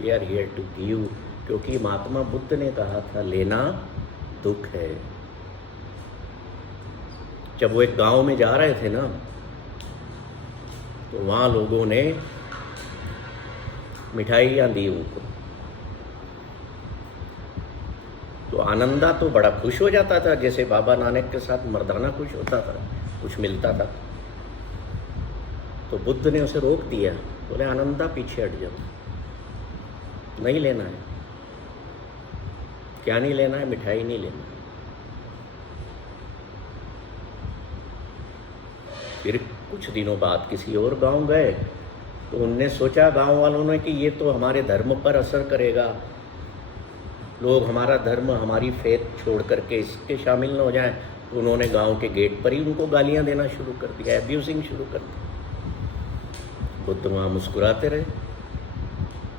We are here to give, क्योंकि महात्मा बुद्ध ने कहा था लेना दुख है। जब वो एक गांव में जा रहे थे ना, तो वहाँ लोगों ने मिठाइयाँ दी उनको, तो आनंदा तो बड़ा खुश हो जाता था, जैसे बाबा नानक के साथ मर्दाना खुश होता था, कुछ मिलता था। तो बुद्ध ने उसे रोक दिया, बोले आनंदा पीछे हट जाओ, नहीं लेना है। क्या नहीं लेना है? मिठाई नहीं लेना है। फिर कुछ दिनों बाद किसी और गांव गए, तो उनने सोचा गांव वालों ने कि ये तो हमारे धर्म पर असर करेगा, लोग हमारा धर्म हमारी फेथ छोड़ करके इसके शामिल न हो जाएं। तो उन्होंने गांव के गेट पर ही उनको गालियां देना शुरू कर दिया, एब्यूजिंग शुरू कर दिया। बुद्ध वहाँ मुस्कुराते रहे।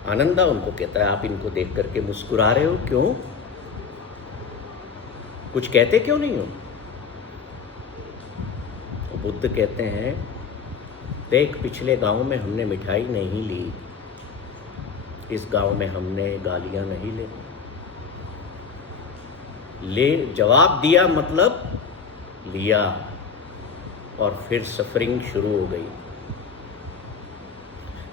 आनंदा उनको कहता है आप इनको देख करके मुस्कुरा रहे हो क्यों? कुछ कहते क्यों नहीं हो? तो बुद्ध कहते हैं देख, पिछले गांव में हमने मिठाई नहीं ली, इस गांव में हमने गालियां नहीं ले जवाब दिया, मतलब लिया, और फिर सफरिंग शुरू हो गई।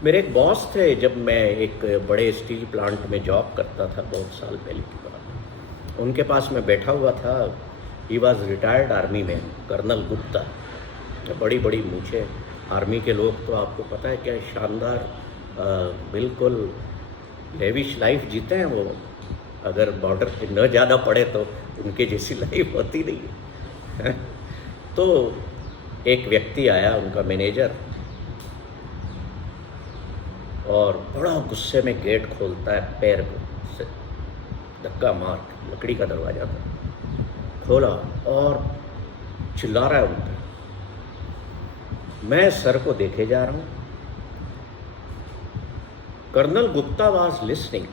मेरे एक बॉस थे, जब मैं एक बड़े स्टील प्लांट में जॉब करता था बहुत साल पहले की बात, उनके पास मैं बैठा हुआ था। He was retired army man, colonel Gupta, बड़ी बड़ी मूछें। आर्मी के लोग तो आपको पता है क्या शानदार, बिल्कुल लेविश लाइफ जीते हैं वो। अगर बॉर्डर पे न ज़्यादा पड़े तो उनके जैसी लाइफ होती नहीं है। तो एक व्यक्ति आया, उनका मैनेजर, और बड़ा गुस्से में गेट खोलता है, पैर को से धक्का मार, लकड़ी का दरवाजा था, खोला और चिल्ला रहा है उन पर। मैं सर को देखे जा रहा हूँ। Colonel Gupta was listening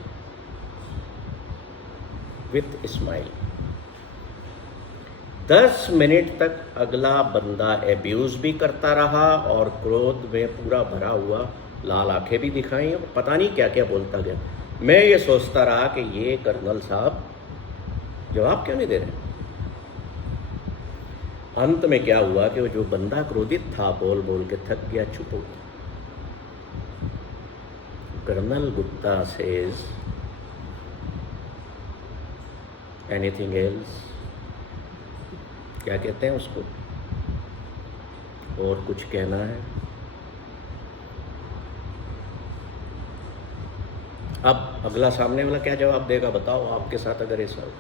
with smile. 10 minute तक अगला बंदा एब्यूज भी करता रहा और क्रोध में पूरा भरा हुआ, लाल आंखें भी दिखाई, और पता नहीं क्या क्या बोलता गया। मैं ये सोचता रहा कि ये कर्नल साहब जवाब क्यों नहीं दे रहे। अंत में क्या हुआ कि वो जो बंदा क्रोधित था बोल बोल के थक गया, चुप हो गया। Colonel Gupta says anything else, क्या कहते हैं उसको, और कुछ कहना है? अब अगला सामने वाला क्या जवाब देगा बताओ? आपके साथ अगर ऐसा हो,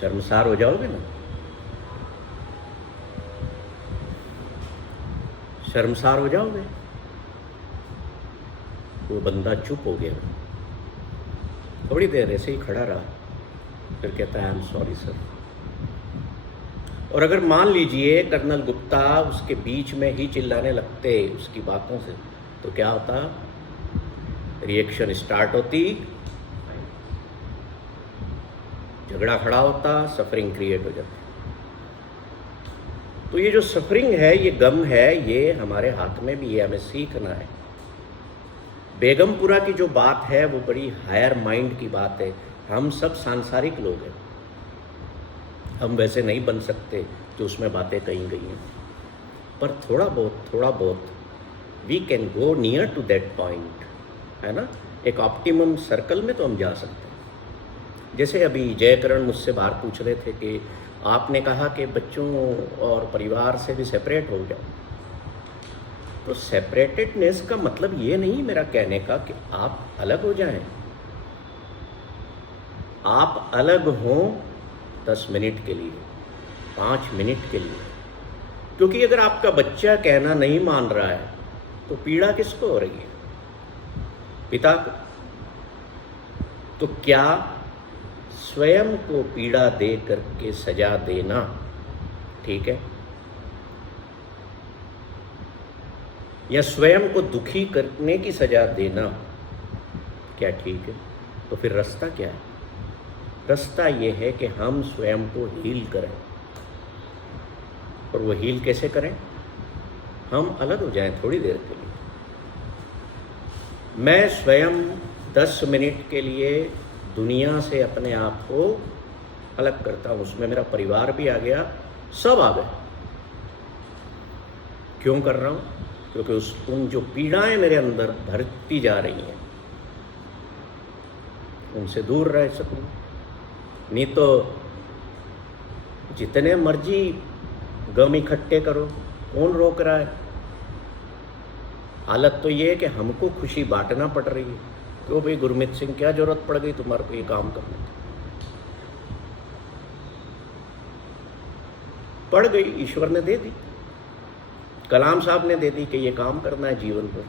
शर्मसार हो जाओगे ना, शर्मसार हो जाओगे। वो बंदा चुप हो गया, थोड़ी देर ऐसे ही खड़ा रहा, फिर कहता है आई एम सॉरी सर। और अगर मान लीजिए कर्नल गुप्ता उसके बीच में ही चिल्लाने लगते उसकी बातों से, तो क्या होता? रिएक्शन स्टार्ट होती, झगड़ा खड़ा होता, सफरिंग क्रिएट हो जाती। तो ये जो सफरिंग है, ये गम है, ये हमारे हाथ में भी है, हमें सीखना है। बेगमपुरा की जो बात है वो बड़ी हायर माइंड की बात है। हम सब सांसारिक लोग हैं, हम वैसे नहीं बन सकते जो उसमें बातें कही गई हैं, पर थोड़ा बहुत we can go near to that point, है ना। एक ऑप्टिमम सर्कल में तो हम जा सकते हैं। जैसे अभी जयकरण मुझसे बाहर पूछ रहे थे कि आपने कहा कि बच्चों और परिवार से भी सेपरेट हो जाओ, तो सेपरेटेडनेस का मतलब ये नहीं मेरा कहने का कि आप अलग हो जाएं। आप अलग हों 10 मिनट के लिए, 5 मिनट के लिए, क्योंकि अगर आपका बच्चा कहना नहीं मान रहा है तो पीड़ा किसको हो रही है? पिता को। तो क्या स्वयं को पीड़ा दे करके सजा देना ठीक है, या स्वयं को दुखी करने की सजा देना क्या ठीक है? तो फिर रास्ता क्या है? रास्ता ये है कि हम स्वयं को हील करें। और वो हील कैसे करें? हम अलग हो जाएं थोड़ी देर के लिए, मैं स्वयं 10 मिनट के लिए दुनिया से अपने आप को अलग करता हूँ। उसमें मेरा परिवार भी आ गया, सब आ गए। क्यों कर रहा हूँ? क्योंकि उन जो पीड़ाएं मेरे अंदर भरती जा रही हैं उनसे दूर रह सकूँ। नहीं तो जितने मर्जी गम इकट्ठे करो, कौन रोक रहा है? हालत तो ये है कि हमको खुशी बांटना पड़ रही है। क्यों भाई गुरमीत सिंह, क्या जरूरत पड़ गई तुम्हारे को ये काम करने की? पड़ गई, ईश्वर ने दे दी, कलाम साहब ने दे दी कि ये काम करना है जीवन पर।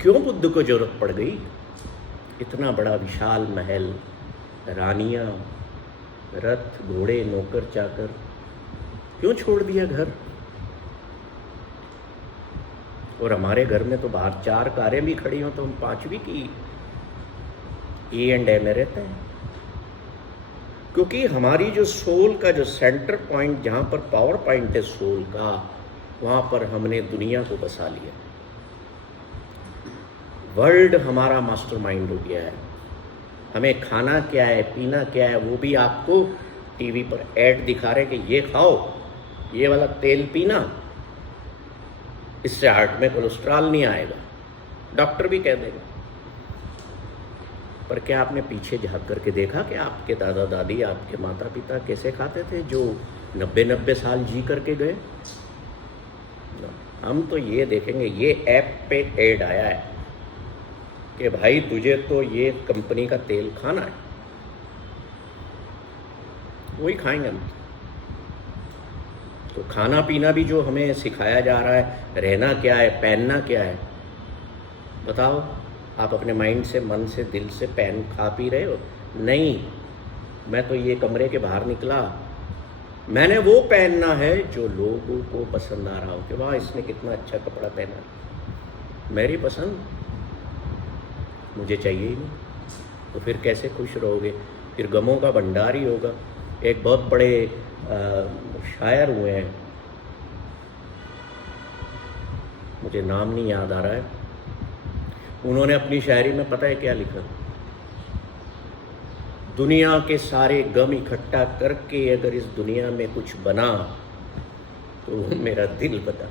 क्यों बुद्ध को जरूरत पड़ गई? इतना बड़ा विशाल महल, रानियां, रथ, घोड़े, नौकर चाकर, क्यों छोड़ दिया घर? और हमारे घर में तो बाहर 4 कारें भी खड़ी हों तो हम 5वीं की E&A में रहते हैं। क्योंकि हमारी जो सोल का जो सेंटर पॉइंट, जहाँ पर पावर पॉइंट है सोल का, वहाँ पर हमने दुनिया को बसा लिया। वर्ल्ड हमारा मास्टरमाइंड हो गया है। हमें खाना क्या है, पीना क्या है, वो भी आपको टीवी पर ऐड दिखा रहे कि ये खाओ, ये वाला तेल पीना, इससे हार्ट में कोलेस्ट्रॉल नहीं आएगा, डॉक्टर भी कह देगा। पर क्या आपने पीछे झांक करके देखा कि आपके दादा दादी, आपके माता पिता कैसे खाते थे, जो 90-90 साल जी करके गए? हम तो ये देखेंगे, ये ऐप पे ऐड आया है कि भाई तुझे तो ये कंपनी का तेल खाना है, वही खाएंगे हम। तो खाना पीना भी जो हमें सिखाया जा रहा है, रहना क्या है, पहनना क्या है, बताओ आप अपने माइंड से, मन से, दिल से पहन खा पी रहे हो? नहीं, मैं तो ये कमरे के बाहर निकला, मैंने वो पहनना है जो लोगों को पसंद आ रहा हो कि वाह इसने कितना अच्छा कपड़ा पहना। मेरी पसंद मुझे चाहिए ही नहीं, तो फिर कैसे खुश रहोगे? फिर गमों का भंडार ही होगा। एक बहुत बड़े शायर हुए हैं, मुझे नाम नहीं याद आ रहा है, उन्होंने अपनी शायरी में पता है क्या लिखा? दुनिया के सारे गम इकट्ठा करके अगर इस दुनिया में कुछ बना तो वो मेरा दिल बता।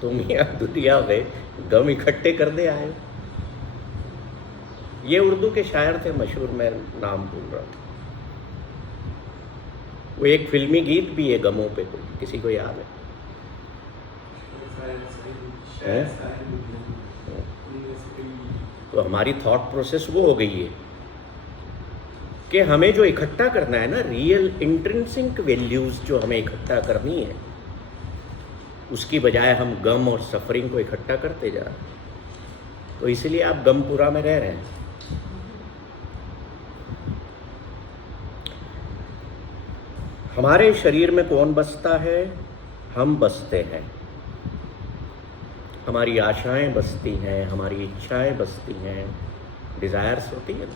तुम यहाँ दुनिया में गम इकट्ठे कर दे आए। ये उर्दू के शायर थे मशहूर, मैं नाम भूल रहा हूँ। वो एक फिल्मी गीत भी है गमों पे, कोई किसी को याद है? तो हमारी थॉट प्रोसेस वो हो गई है कि हमें जो इकट्ठा करना है ना, रियल इंट्रिंसिक वैल्यूज जो हमें इकट्ठा करनी है, उसकी बजाय हम गम और सफरिंग को इकट्ठा करते जा रहे हैं। तो इसलिए आप गमपुरा में रह रहे हैं। हमारे शरीर में कौन बसता है? हम बसते हैं। हमारी आशाएं बसती हैं, हमारी इच्छाएं बसती हैं, डिज़ायर्स होती है ना,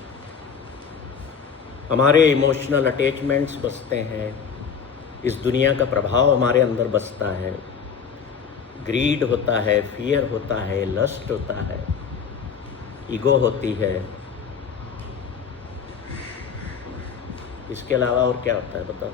हमारे इमोशनल अटैचमेंट्स बसते हैं, इस दुनिया का प्रभाव हमारे अंदर बसता है, ग्रीड होता है, फियर होता है, लस्ट होता है, ईगो होती है। इसके अलावा और क्या होता है बताओ?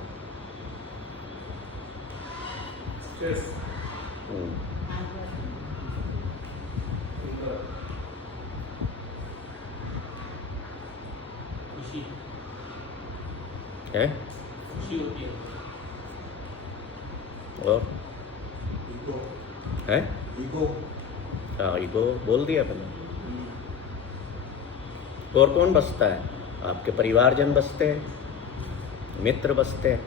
है खुशी होती है और ईगो है ईगो हाँ, ईगो बोल दिया मैंने। और कौन बसता है? आपके परिवारजन बसते हैं, मित्र बसते हैं,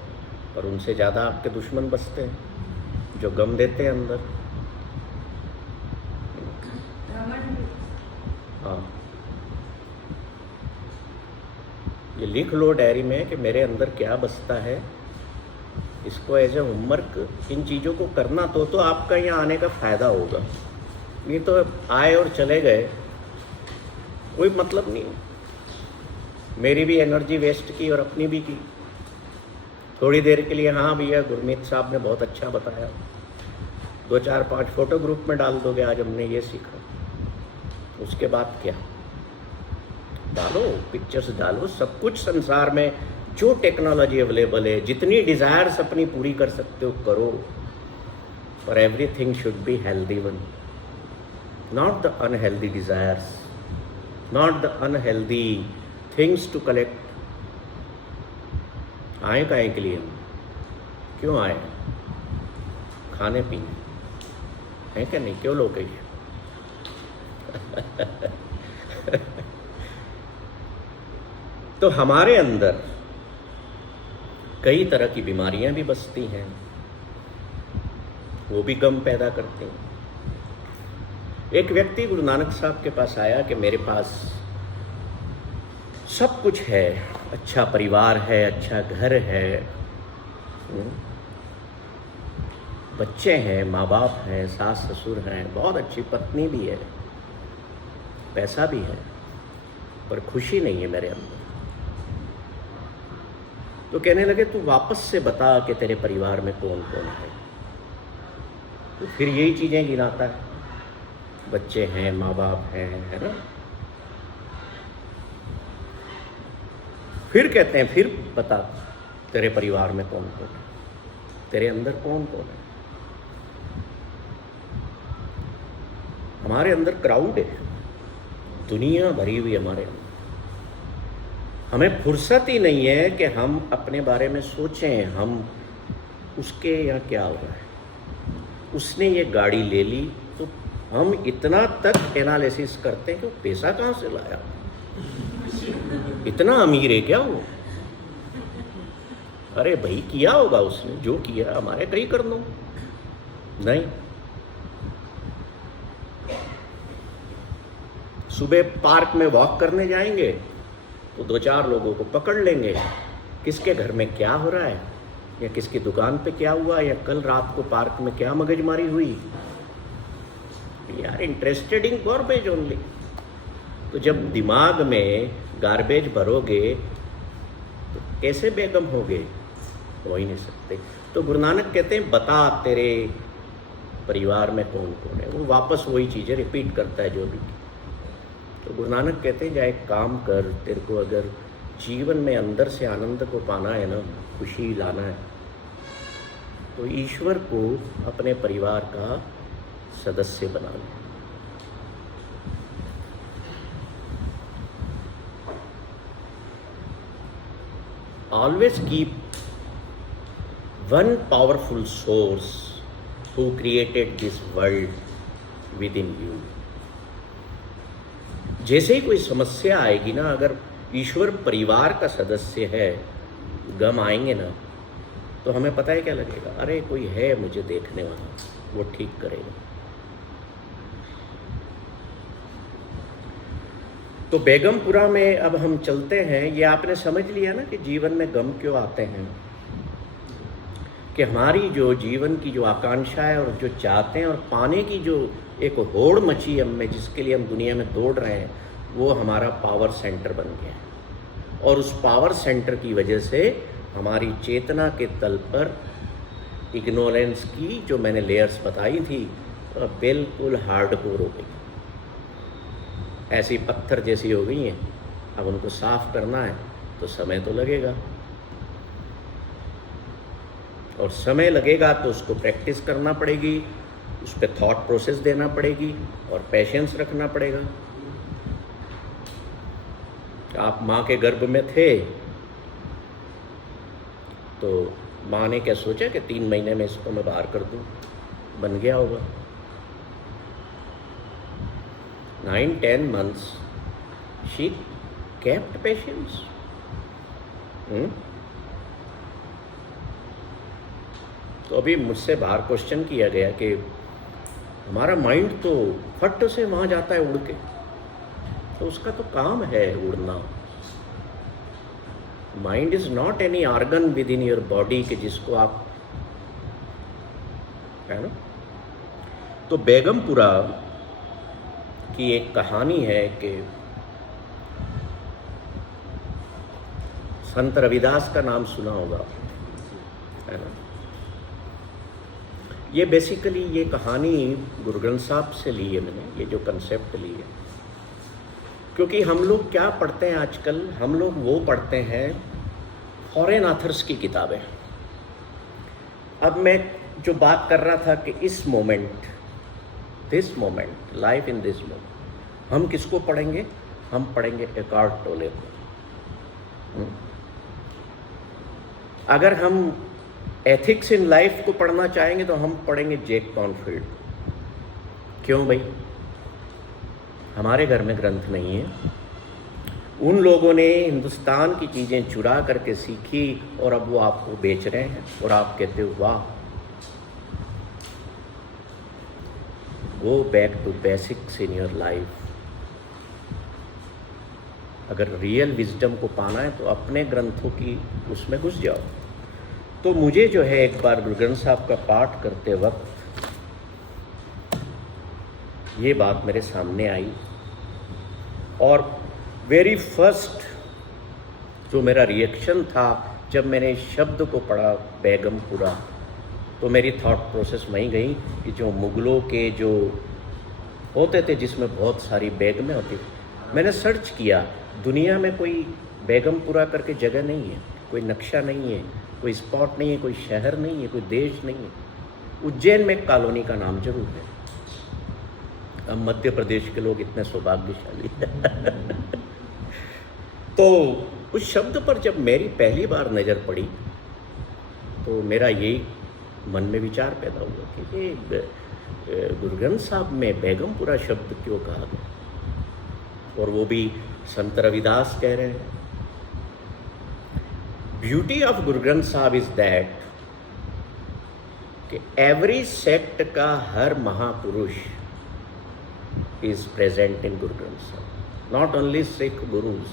और उनसे ज़्यादा आपके दुश्मन बसते हैं जो गम देते हैं अंदर। हाँ, ये लिख लो डायरी में कि मेरे अंदर क्या बसता है। इसको एज ए होमवर्क इन चीज़ों को करना तो आपका यहाँ आने का फ़ायदा होगा। नहीं तो आए और चले गए, कोई मतलब नहीं। मेरी भी एनर्जी वेस्ट की और अपनी भी की। थोड़ी देर के लिए हाँ भैया गुरमीत साहब ने बहुत अच्छा बताया, 2 4 5 फोटो ग्रुप में डाल दोगे, आज हमने ये सीखा। उसके बाद क्या? डालो पिक्चर्स, डालो सब कुछ। संसार में जो टेक्नोलॉजी अवेलेबल है, जितनी डिज़ायर्स अपनी पूरी कर सकते हो करो, पर everything should be healthy one, not the unhealthy desires, not the unhealthy things to collect. आए काहे के लिए हम? क्यों आए? खाने पीने है क्या नहीं? क्यों लोग कहिए? तो हमारे अंदर कई तरह की बीमारियां भी बसती हैं, वो भी गम पैदा करती हैं। एक व्यक्ति गुरु नानक साहब के पास आया कि मेरे पास सब कुछ है, अच्छा परिवार है, अच्छा घर है, बच्चे हैं, माँ बाप हैं, सास ससुर हैं, बहुत अच्छी पत्नी भी है, पैसा भी है, पर खुशी नहीं है मेरे अंदर। तो कहने लगे तू वापस से बता कि तेरे परिवार में कौन कौन है। तो फिर यही चीज़ें गिनाता है, बच्चे हैं, माँ बाप हैं, है ना। फिर कहते हैं फिर बता तेरे परिवार में कौन कौन है, तेरे अंदर कौन कौन है। हमारे अंदर क्राउड है, दुनिया भरी हुई हमारे अंदर। हमें फुर्सत ही नहीं है कि हम अपने बारे में सोचें, हम उसके यहाँ क्या हो रहा है। उसने ये गाड़ी ले ली तो हम इतना तक एनालिसिस करते हैं कि वो पैसा कहाँ से लाया, इतना अमीर है क्या वो? अरे भाई किया होगा उसने, जो किया हमारे कहीं कर दो। नहीं, सुबह पार्क में वॉक करने जाएंगे तो 2 4 लोगों को पकड़ लेंगे, किसके घर में क्या हो रहा है, या किसकी दुकान पे क्या हुआ, या कल रात को पार्क में क्या मगजमारी हुई। यार इंटरेस्टेड इन गार्बेज ओनली। तो जब दिमाग में गार्बेज भरोगे तो कैसे बेगम होगे? हो ही नहीं सकते। तो गुरु नानक कहते हैं बता तेरे परिवार में कौन कौन है। वो वापस वही चीज़ें रिपीट करता है जो भी। तो गुरु नानक कहते हैं जा एक काम कर, तेरे को अगर जीवन में अंदर से आनंद को पाना है ना, खुशी लाना है, तो ईश्वर को अपने परिवार का सदस्य बना ले। Always keep one powerful source who created this world within you. जैसे ही कोई समस्या आएगी ना, अगर ईश्वर परिवार का सदस्य है, गम आएंगे ना, तो हमें पता है क्या लगेगा, अरे कोई है मुझे देखने वाला, वो ठीक करेगा। तो बेगमपुरा में अब हम चलते हैं। ये आपने समझ लिया ना कि जीवन में गम क्यों आते हैं, कि हमारी जो जीवन की जो आकांक्षा है और जो चाहते हैं और पाने की जो एक होड़ मची हम में, जिसके लिए हम दुनिया में दौड़ रहे हैं, वो हमारा पावर सेंटर बन गया है। और उस पावर सेंटर की वजह से हमारी चेतना के तल पर इग्नोरेंस की जो मैंने लेयर्स बताई थी बिल्कुल हार्डकोर हो गई, ऐसी पत्थर जैसी हो गई हैं। अब उनको साफ करना है तो समय तो लगेगा, और समय लगेगा तो उसको प्रैक्टिस करना पड़ेगी, उस पर थॉट प्रोसेस देना पड़ेगी और पेशेंस रखना पड़ेगा। आप माँ के गर्भ में थे तो माँ ने क्या सोचा कि 3 महीने में इसको मैं बाहर कर दूँ, बन गया होगा। 9-10 months she kept patience. तो अभी मुझसे बाहर क्वेश्चन किया गया कि हमारा माइंड तो फट से वहाँ जाता है उड़ के, तो उसका तो काम है उड़ना। Mind is not any organ with in your body कि जिसको आप, है ना। तो बेगमपुरा की एक कहानी है कि संत रविदास का नाम सुना होगा। है ना। ये बेसिकली ये कहानी गुरु ग्रंथ साहब से ली है मैंने, ये जो कंसेप्ट ली है। क्योंकि हम लोग क्या पढ़ते हैं आजकल, हम लोग वो पढ़ते हैं फॉरेन ऑथर्स की किताबें। अब मैं जो बात कर रहा था कि इस moment, this moment, life in this moment, हम किसको पढ़ेंगे? हम पढ़ेंगे एकार्ट टोले को। अगर हम एथिक्स इन लाइफ को पढ़ना चाहेंगे तो हम पढ़ेंगे जैक कॉनफील्ड। क्यों भाई? हमारे घर में ग्रंथ नहीं है, उन लोगों ने हिंदुस्तान की चीज़ें चुरा करके सीखी और अब वो आपको बेच रहे हैं और आप कहते हो वाह। Go back to basics in your life. अगर रियल विजडम को पाना है तो अपने ग्रंथों की उसमें घुस जाओ। तो मुझे जो है एक बार गुरु ग्रंथ साहब का पाठ करते वक्त ये बात मेरे सामने आई और वेरी फर्स्ट जो मेरा रिएक्शन था जब मैंने इस शब्द को पढ़ा बेगमपुरा, तो मेरी थॉट प्रोसेस वहीं गई कि जो मुग़लों के जो होते थे जिसमें बहुत सारी बेगमें होती थी। मैंने सर्च किया, दुनिया में कोई बेगमपुरा करके जगह नहीं है, कोई नक्शा नहीं है, कोई स्पॉट नहीं है, कोई शहर नहीं है, कोई देश नहीं है। उज्जैन में एक कॉलोनी का नाम जरूर है। अब मध्य प्रदेश के लोग इतने सौभाग्यशाली तो उस शब्द पर जब मेरी पहली बार नज़र पड़ी तो मेरा यही मन में विचार पैदा हुआ कि ये गुरु ग्रंथ साहब में बेगमपुरा शब्द क्यों कहा गया, और वो भी संत रविदास कह रहे हैं। ब्यूटी ऑफ गुरु ग्रंथ साहब इज दैट कि एवरी सेक्ट का हर महापुरुष is present in Guru Granth साहब, नॉट ओनली सिख गुरुज।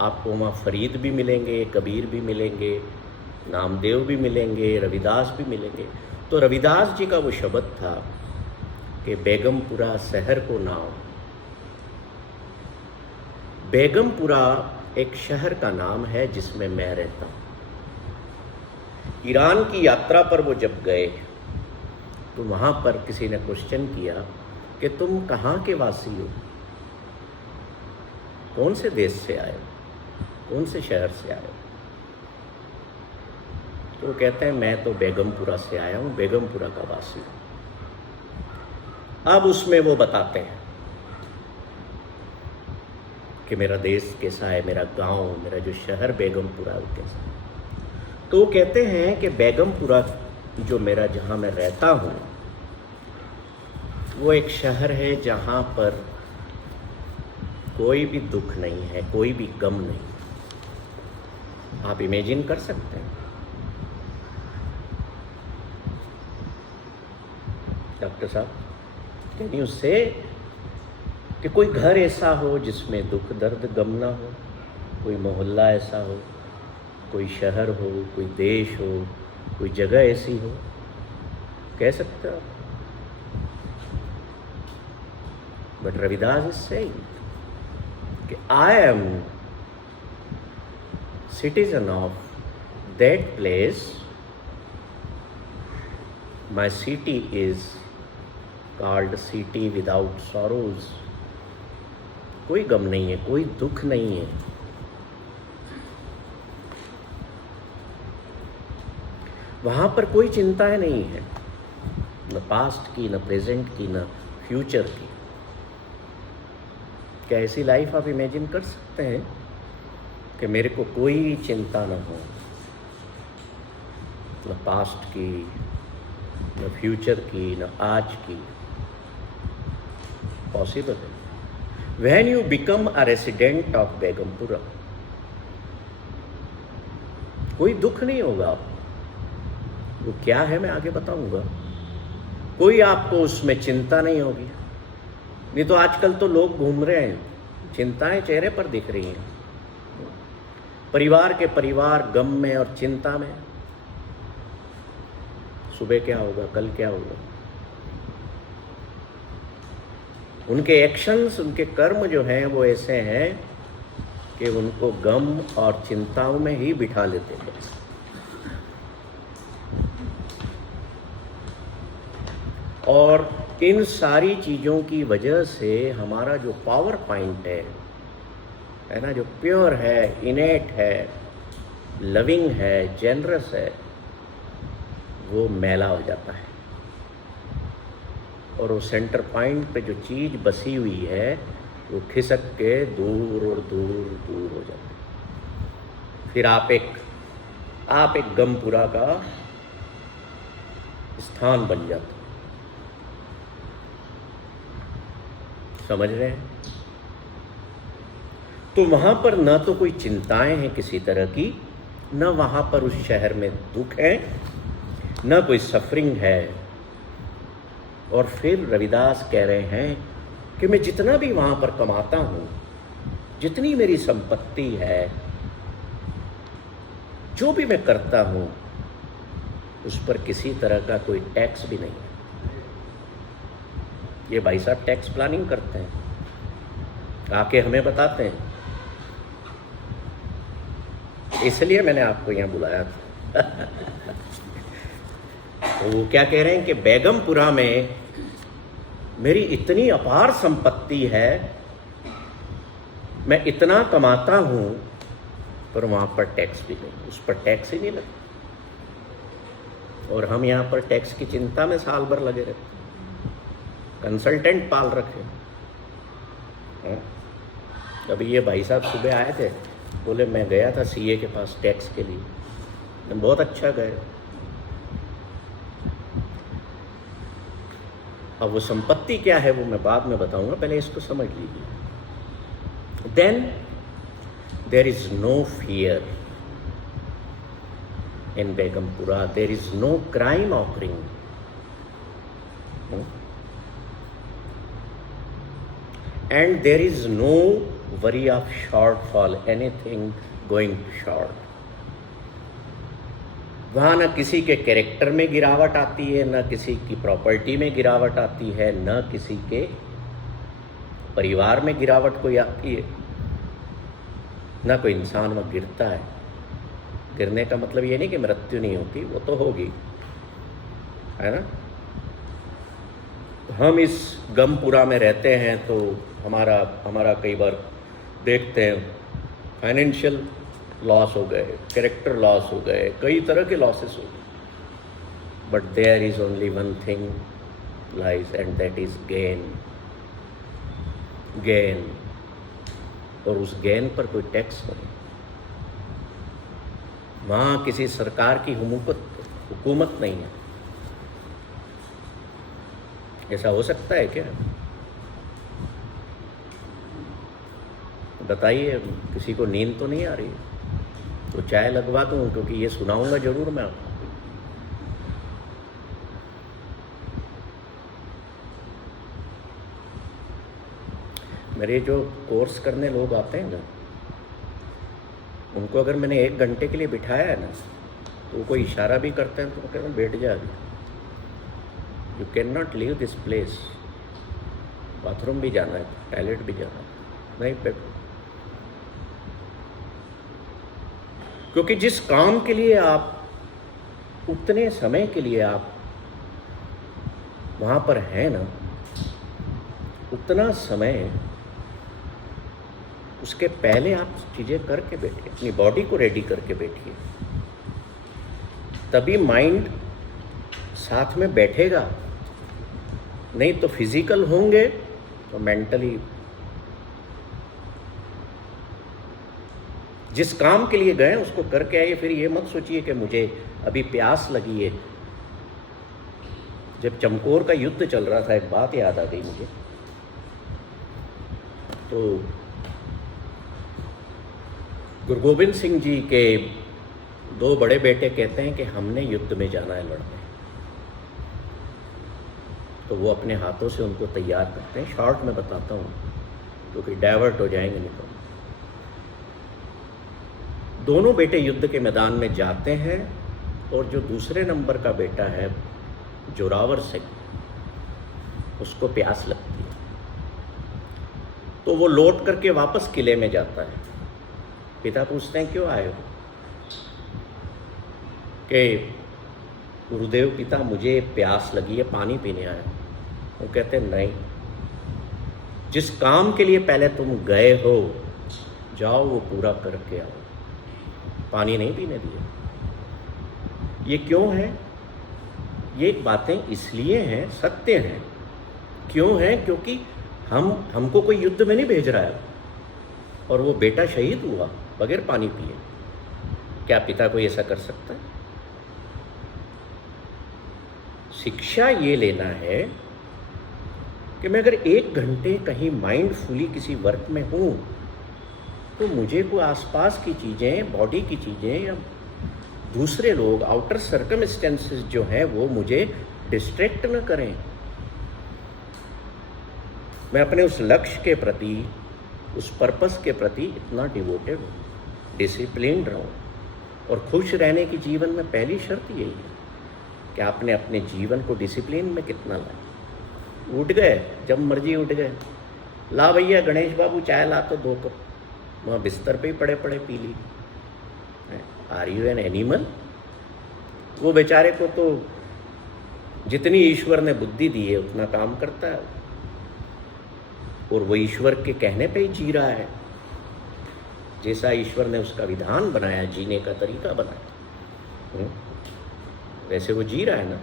आपको वहाँ फरीद भी मिलेंगे, कबीर भी मिलेंगे, नामदेव भी मिलेंगे, रविदास भी मिलेंगे। तो रविदास जी का वो शब्द था कि बेगमपुरा शहर को नाम। बेगमपुरा एक शहर का नाम है जिसमें मैं रहता हूँ। ईरान की यात्रा पर वो जब गए तो वहाँ पर किसी ने क्वेश्चन किया कि तुम कहाँ के वासी हो, कौन से देश से आए हो, कौन से शहर से आए हो? तो वो कहते हैं मैं तो बेगमपुरा से आया हूँ, बेगमपुरा का वासी हूँ। अब उसमें वो बताते हैं कि मेरा देश कैसा है, मेरा गांव, मेरा जो शहर बेगमपुरा है वो कैसा है। तो वो कहते हैं कि बेगमपुरा जो मेरा जहाँ मैं रहता हूँ वो एक शहर है जहाँ पर कोई भी दुख नहीं है, कोई भी गम नहीं। आप इमेजिन कर सकते हैं डॉक्टर साहब, कैन यू से कि कोई घर ऐसा हो जिसमें दुख दर्द गम ना हो, कोई मोहल्ला ऐसा हो, कोई शहर हो, कोई देश हो, कोई जगह ऐसी हो? कह सकते हो? बट रविदास इज सेइंग कि I am citizen of that place, my city is called city without sorrows। कोई गम नहीं है, कोई दुख नहीं है। वहाँ पर कोई चिंताएं नहीं है, न पास्ट की, न प्रेजेंट की, न फ्यूचर की। क्या ऐसी लाइफ आप इमेजिन कर सकते हैं कि मेरे को कोई चिंता न हो, न पास्ट की, न फ्यूचर की, न आज की? पॉसिबल है। When you become a resident of Begumpura, कोई दुख नहीं होगा आपको। वो क्या है मैं आगे बताऊंगा। कोई आपको उसमें चिंता नहीं होगी। नहीं तो आजकल तो लोग घूम रहे हैं, चिंताएं चेहरे पर दिख रही हैं। परिवार के परिवार गम में और चिंता में। सुबह क्या होगा, कल क्या होगा। उनके एक्शंस, उनके कर्म जो हैं वो ऐसे हैं कि उनको गम और चिंताओं में ही बिठा लेते हैं। और इन सारी चीज़ों की वजह से हमारा जो पावर पॉइंट है ना, जो प्योर है, इनेट है, लविंग है, जेनरस है, वो मैला हो जाता है। और वो सेंटर पॉइंट पे जो चीज़ बसी हुई है वो खिसक के दूर और दूर दूर हो जाती है। फिर आप एक गमपुरा का स्थान बन जाते हैं। समझ रहे हैं? तो वहाँ पर न तो कोई चिंताएं हैं किसी तरह की, न वहाँ पर उस शहर में दुख है, न कोई सफरिंग है। और फिर रविदास कह रहे हैं कि मैं जितना भी वहाँ पर कमाता हूँ, जितनी मेरी संपत्ति है, जो भी मैं करता हूँ, उस पर किसी तरह का कोई टैक्स भी नहीं है। ये भाई साहब टैक्स प्लानिंग करते हैं, आके हमें बताते हैं। इसलिए मैंने आपको यहाँ बुलाया था। तो वो क्या कह रहे हैं कि बेगमपुरा में मेरी इतनी अपार संपत्ति है, मैं इतना कमाता हूँ, पर वहाँ पर टैक्स भी नहीं, उस पर टैक्स ही नहीं लगता। और हम यहाँ पर टैक्स की चिंता में साल भर लगे रहते, कंसल्टेंट पाल रखे हैं। अभी ये भाई साहब सुबह आए थे, बोले मैं गया था सीए के पास टैक्स के लिए। बहुत अच्छा गए। अब वो संपत्ति क्या है वो मैं बाद में बताऊंगा, पहले इसको समझ लीजिए। Then there is no fear in Begumpura, there is no crime occurring. And there is no worry of shortfall, anything going short. वहाँ न किसी के कैरेक्टर में गिरावट आती है, न किसी की प्रॉपर्टी में गिरावट आती है, न किसी के परिवार में गिरावट कोई आती है, न कोई इंसान वहाँ गिरता है। गिरने का मतलब ये नहीं कि मृत्यु नहीं होती, वो तो होगी, है ना। हम इस गमपुरा में रहते हैं तो हमारा कई बार देखते हैं फाइनेंशियल लॉस हो गए, कैरेक्टर लॉस हो गए, कई तरह के लॉसेस हो गए। But there is only one thing lies and that is gain. और उस गेन पर कोई टैक्स नहीं। वहाँ किसी सरकार की हुकूमत नहीं है। ऐसा हो सकता है क्या? बताइए, किसी को नींद तो नहीं आ रही? तो चाय लगवा दूं, क्योंकि ये सुनाऊंगा जरूर मैं आपको। मेरे जो कोर्स करने लोग आते हैं ना, उनको अगर मैंने 1 घंटे के लिए बिठाया है ना, तो वो कोई इशारा भी करते हैं तो वो कहते हैं बैठ जा अभी, you can not leave this place. Bathroom भी जाना है, टॉयलेट भी जाना है, नहीं बैठो। क्योंकि जिस काम के लिए आप उतने समय के लिए आप वहाँ पर हैं ना, उतना समय उसके पहले आप चीज़ें करके बैठिए, अपनी बॉडी को रेडी करके बैठिए, तभी माइंड साथ में बैठेगा। नहीं तो फिजिकल होंगे तो मेंटली। जिस काम के लिए गए उसको करके आइए। फिर ये मत सोचिए कि मुझे अभी प्यास लगी है। जब चमकौर का युद्ध चल रहा था, एक बात याद आ गई मुझे। तो गुरु गोविंद सिंह जी के 2 बड़े बेटे कहते हैं कि हमने युद्ध में जाना है लड़ने। तो वो अपने हाथों से उनको तैयार करते हैं। शॉर्ट में बताता हूँ क्योंकि डाइवर्ट हो जाएंगे नहीं तो। दोनों बेटे युद्ध के मैदान में जाते हैं और जो दूसरे नंबर का बेटा है जोरावर सिंह, उसको प्यास लगती है, तो वो लौट करके वापस किले में जाता है। पिता पूछते हैं क्यों आए हो? कि गुरुदेव पिता मुझे प्यास लगी है, पानी पीने आया। वो कहते नहीं, जिस काम के लिए पहले तुम गए हो जाओ वो पूरा करके आओ। पानी नहीं पीने दिया। ये क्यों है? ये बातें इसलिए हैं, सत्य हैं। क्यों है? क्योंकि हमको कोई युद्ध में नहीं भेज रहा है और वो बेटा शहीद हुआ बगैर पानी पिए। क्या पिता कोई ऐसा कर सकता है? शिक्षा ये लेना है कि मैं अगर 1 घंटे कहीं माइंडफुली किसी वर्क में हूँ तो मुझे को आसपास की चीज़ें, बॉडी की चीज़ें या दूसरे लोग, आउटर सर्कमस्टेंसेस जो हैं वो मुझे डिस्ट्रैक्ट न करें। मैं अपने उस लक्ष्य के प्रति, उस पर्पस के प्रति इतना डिवोटेड हूँ, डिसिप्लिन्ड रहूँ। और खुश रहने की जीवन में पहली शर्त यही है कि आपने अपने जीवन को डिसिप्लिन में कितना लाया। उठ गए, जब मर्जी उठ गए, ला भैया गणेश बाबू चाय ला तो 2 कप, वहाँ बिस्तर पे ही पड़े पड़े पी ली। Are you an animal? वो बेचारे को तो जितनी ईश्वर ने बुद्धि दी है उतना काम करता है और वो ईश्वर के कहने पे ही जी रहा है। जैसा ईश्वर ने उसका विधान बनाया, जीने का तरीका बनाया, वैसे वो जी रहा है ना।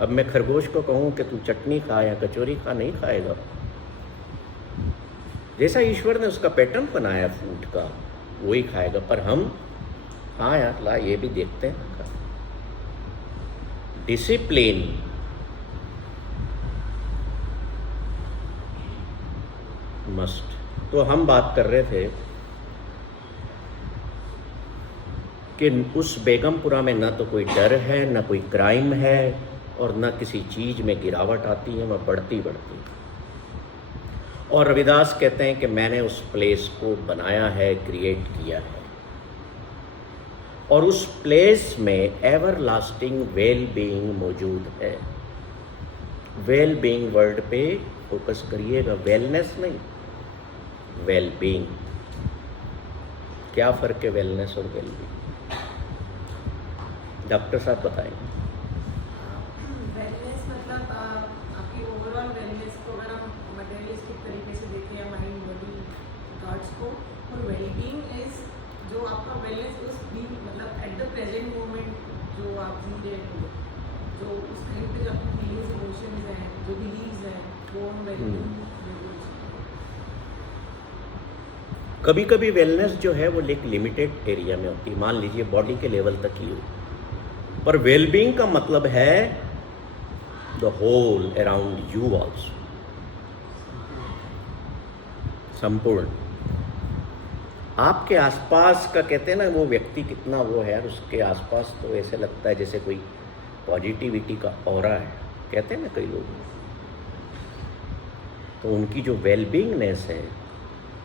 अब मैं खरगोश को कहूँ कि तू चटनी खा या कचौरी खा, नहीं खाएगा। जैसा ईश्वर ने उसका पैटर्न बनाया फूड का, वो ही खाएगा। पर हम, हाँ यार ला ये भी देखते हैं। Discipline must. तो हम बात कर रहे थे कि उस बेगमपुरा में ना तो कोई डर है, ना कोई क्राइम है और ना किसी चीज़ में गिरावट आती है, वह बढ़ती। और रविदास कहते हैं कि मैंने उस प्लेस को बनाया है, क्रिएट किया है और उस प्लेस में एवर लास्टिंग वेल बीइंग मौजूद है। वेल बीइंग वर्ड पे फोकस करिएगा, वेलनेस नहीं, वेल बीइंग। क्या फ़र्क है वेलनेस और वेल बीइंग? डॉक्टर साहब बताएंगे। वेलनेस मतलब आपकी ओवरऑल वेलनेस को अगर हम मटेरियलिस्टिक तरीके से देखें या माइंड बॉडी थॉट्स को, और वेलबीइंग इज जो आपका वेलनेस उस बीइंग मतलब एट द प्रेजेंट मोमेंट जो आप जी रहे हो, जो उस टाइम पे जो आपकी फीलिंग्स, इमोशंस हैं, जो बिलीव्स हैं, वो हम वेलबीइंग। कभी कभी वेलनेस जो है वो एक लिमिटेड एरिया में होती है, मान लीजिए बॉडी के लेवल तक ही हो, पर वेलबीइंग का मतलब है the whole around you also, संपूर्ण। आपके आसपास का कहते हैं ना वो व्यक्ति कितना वो है, उसके आसपास तो ऐसे लगता है जैसे कोई पॉजिटिविटी का ऑरा है, कहते हैं ना कई लोग। तो उनकी जो वेलबीइंगनेस है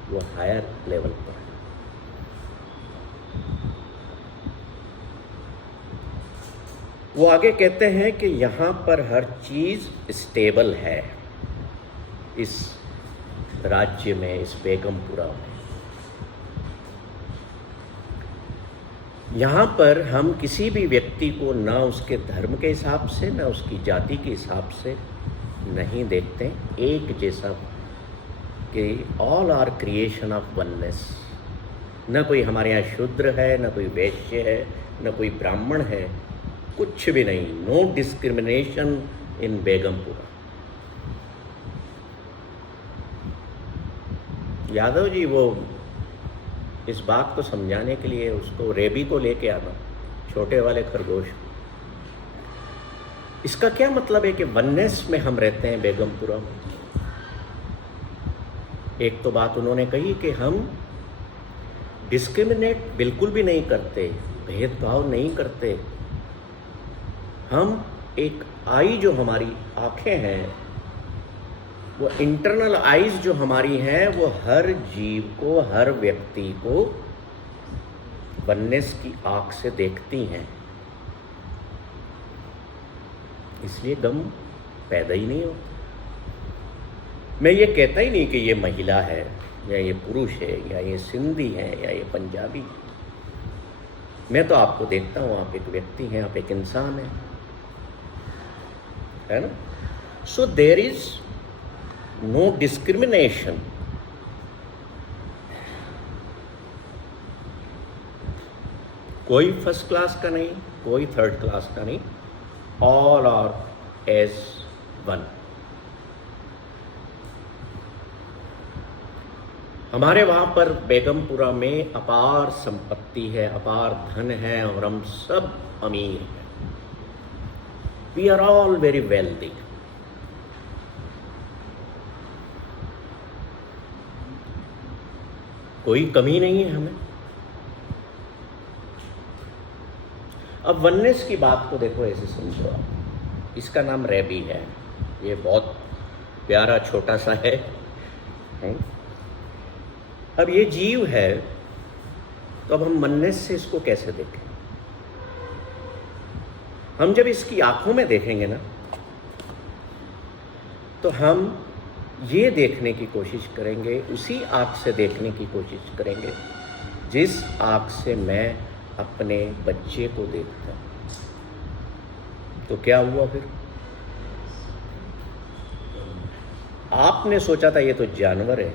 वो हायर लेवल पर है। वो आगे कहते हैं कि यहाँ पर हर चीज़ स्टेबल है, इस राज्य में, इस बेगमपुरा में। यहाँ पर हम किसी भी व्यक्ति को ना उसके धर्म के हिसाब से, ना उसकी जाति के हिसाब से नहीं देखते एक जैसा, कि all are creation of oneness. न कोई हमारे यहाँ शूद्र है, न कोई वैश्य है, न कोई ब्राह्मण है, कुछ भी नहीं। No discrimination in Begumpura. Yadav ji वो इस बात को समझाने के लिए उसको रेबी को लेके आना, छोटे वाले खरगोश। इसका क्या मतलब है कि वननेस में हम रहते हैं बेगमपुरा में। एक तो बात उन्होंने कही कि हम डिस्क्रिमिनेट बिल्कुल भी नहीं करते, भेदभाव नहीं करते। हम एक आई जो हमारी आँखें हैं, वो इंटरनल आइज जो हमारी हैं, वो हर जीव को, हर व्यक्ति को वननेस की आँख से देखती हैं। इसलिए गम पैदा ही नहीं होता। मैं ये कहता ही नहीं कि ये महिला है या ये पुरुष है या ये सिंधी है या ये पंजाबी है। मैं तो आपको देखता हूँ, आप एक व्यक्ति हैं, आप एक इंसान हैं, है ना? So there is no discrimination. कोई फर्स्ट क्लास का नहीं, कोई थर्ड क्लास का नहीं, ऑल आर एज वन। हमारे वहाँ पर बेगमपुरा में अपार संपत्ति है, अपार धन है, और हम सब अमीर हैं। We are all very wealthy. कोई कमी नहीं है हमें। अब वननेस की बात को देखो, ऐसे समझो आप, इसका नाम रैबी है, ये बहुत प्यारा छोटा सा है। अब ये जीव है, तो अब हम वननेस से इसको कैसे देखें? हम जब इसकी आंखों में देखेंगे ना, तो हम ये देखने की कोशिश करेंगे, उसी आँख से देखने की कोशिश करेंगे जिस आँख से मैं अपने बच्चे को देखता हूँ। तो क्या हुआ फिर? आपने सोचा था ये तो जानवर है,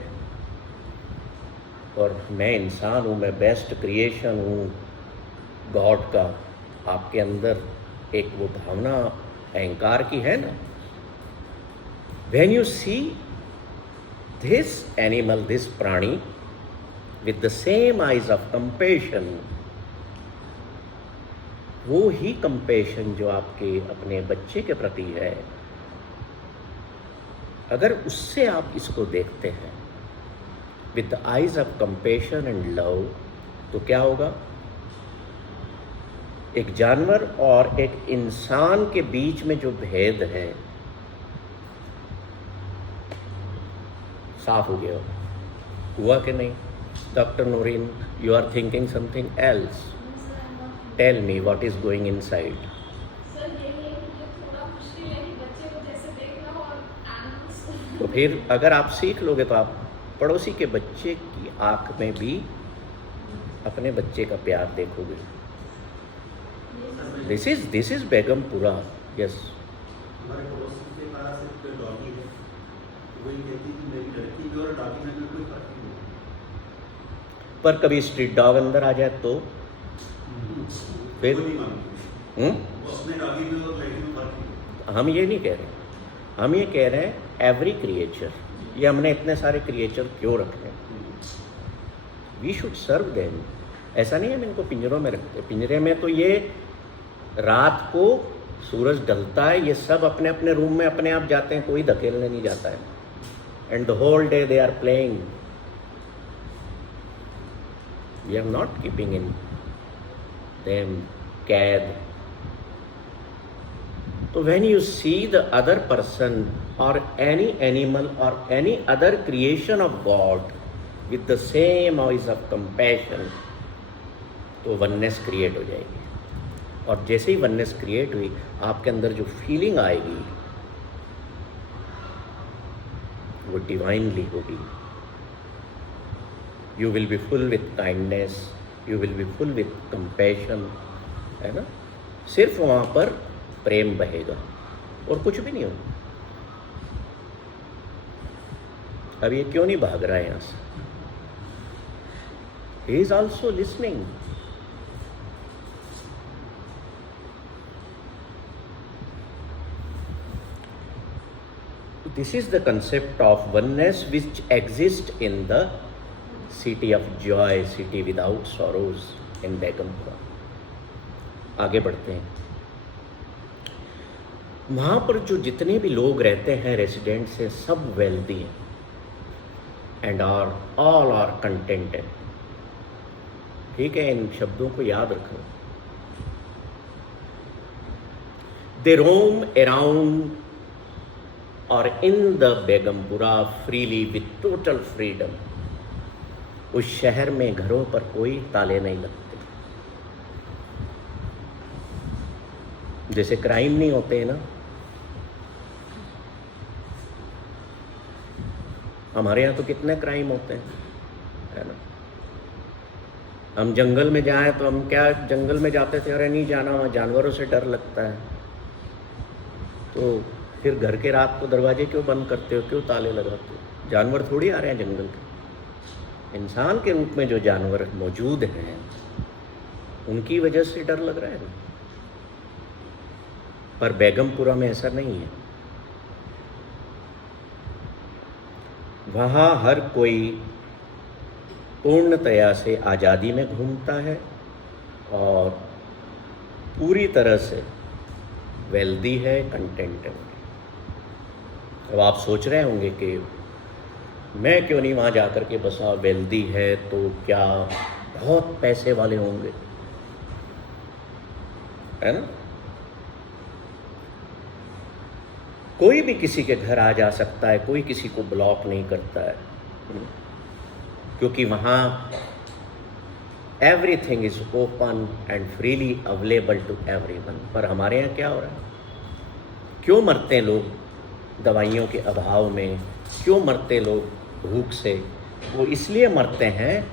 और मैं इंसान हूँ, मैं बेस्ट क्रिएशन हूँ गॉड का। आपके अंदर एक वो भावना अहंकार की है ना। When you see this animal, this प्राणी with the same eyes of compassion, वो ही कंपेशन जो आपके अपने बच्चे के प्रति है, अगर उससे आप इसको देखते हैं with the eyes of compassion and love, तो क्या होगा? एक जानवर और एक इंसान के बीच में जो भेद है, साफ हो गया। हुआ कि नहीं? Doctor Noorin, you are thinking something else. Tell me what is going inside. तो फिर अगर आप सीख लोगे तो आप पड़ोसी के बच्चे की आंख में भी अपने बच्चे का प्यार देखोगे। This is Begumpura. यस। हमारे पड़ोसी के पास एक डॉगी है, वही कहती थी मेरी लड़की भी और डॉगी में भी कोई फर्क नहीं। पर कभी स्ट्रीट डॉग अंदर आ जाए तो फिर वो नहीं मानती। वो अपने डॉगी में और लड़की में फर्क नहीं। हम ये नहीं कह रहे, हम ये कह रहे हैं एवरी क्रिएचर। ये हमने इतने सारे क्रिएचर क्यों रखे हैं? We should serve them. ऐसा नहीं है हम इनको पिंजरों में रखते। पिंजरे में तो ये रात को सूरज ढलता है, ये सब अपने अपने रूम में अपने आप जाते हैं, कोई धकेलने नहीं जाता है। And the whole day they are playing. We are not keeping in them कैद। तो when you see the other person or any animal or any other creation of God with the same eyes of compassion, तो oneness create हो जाएगी। और जैसे ही oneness create हुई, आपके अंदर जो फीलिंग आएगी वो डिवाइनली होगी। You will be full with kindness, you will be full with compassion, है ना? सिर्फ वहाँ पर प्रेम बहेगा और कुछ भी नहीं होगा। अब ये क्यों नहीं भाग रहा है यहाँ से? He is also listening. This is the concept of oneness which exists in the city of joy, city without sorrows in Begumpura. आगे बढ़ते हैं। वहाँ पर जो जितने भी लोग रहते हैं, रेसिडेंट्स हैं, सब वेल्दी हैं एंड ऑल आर कंटेंटेड। ठीक है, इन शब्दों को याद रखना। दे रोम अराउंड और in the Begumpura freely with total freedom. उस शहर में घरों पर कोई ताले नहीं लगते। जैसे क्राइम नहीं होते हैं ना, हमारे यहाँ तो कितने क्राइम होते हैं, है ना? हम जंगल में जाएं तो हम क्या जंगल में जाते थे, अरे नहीं जाना, वहाँ जानवरों से डर लगता है। तो फिर घर के रात को दरवाजे क्यों बंद करते हो, क्यों ताले लगाते हो? जानवर थोड़ी आ रहे हैं जंगल के, इंसान के रूप में जो जानवर मौजूद हैं उनकी वजह से डर लग रहा है ना। पर बेगमपुरा में ऐसा नहीं है। वहाँ हर कोई पूर्णतया से आज़ादी में घूमता है और पूरी तरह से वेल्दी है, कंटेंट है। अब आप सोच रहे होंगे कि मैं क्यों नहीं वहाँ जाकर के बसा, वेल्दी है तो क्या बहुत पैसे वाले होंगे, है ना। कोई भी किसी के घर आ जा सकता है, कोई किसी को ब्लॉक नहीं करता है, क्योंकि वहाँ everything is open and freely available to everyone. पर हमारे यहाँ क्या हो रहा है? क्यों मरते हैं लोग दवाइयों के अभाव में, क्यों मरते लोग भूख से? वो इसलिए मरते हैं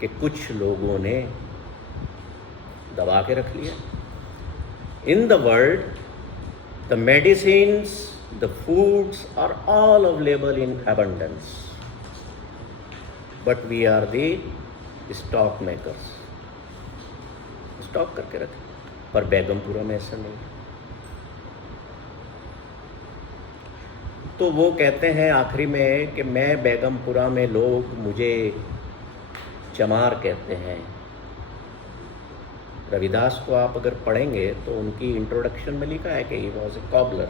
कि कुछ लोगों ने दबा के रख लिया। In the world the medicines, the foods are all available in abundance, but we are the stock makers, stock करके रखें। पर बेगमपुरा में ऐसा नहीं है। तो वो कहते हैं आखिरी में कि मैं बेगमपुरा में लोग मुझे चमार कहते हैं। रविदास को आप अगर पढ़ेंगे तो उनकी इंट्रोडक्शन में लिखा है कि ही वॉज ए कॉबलर,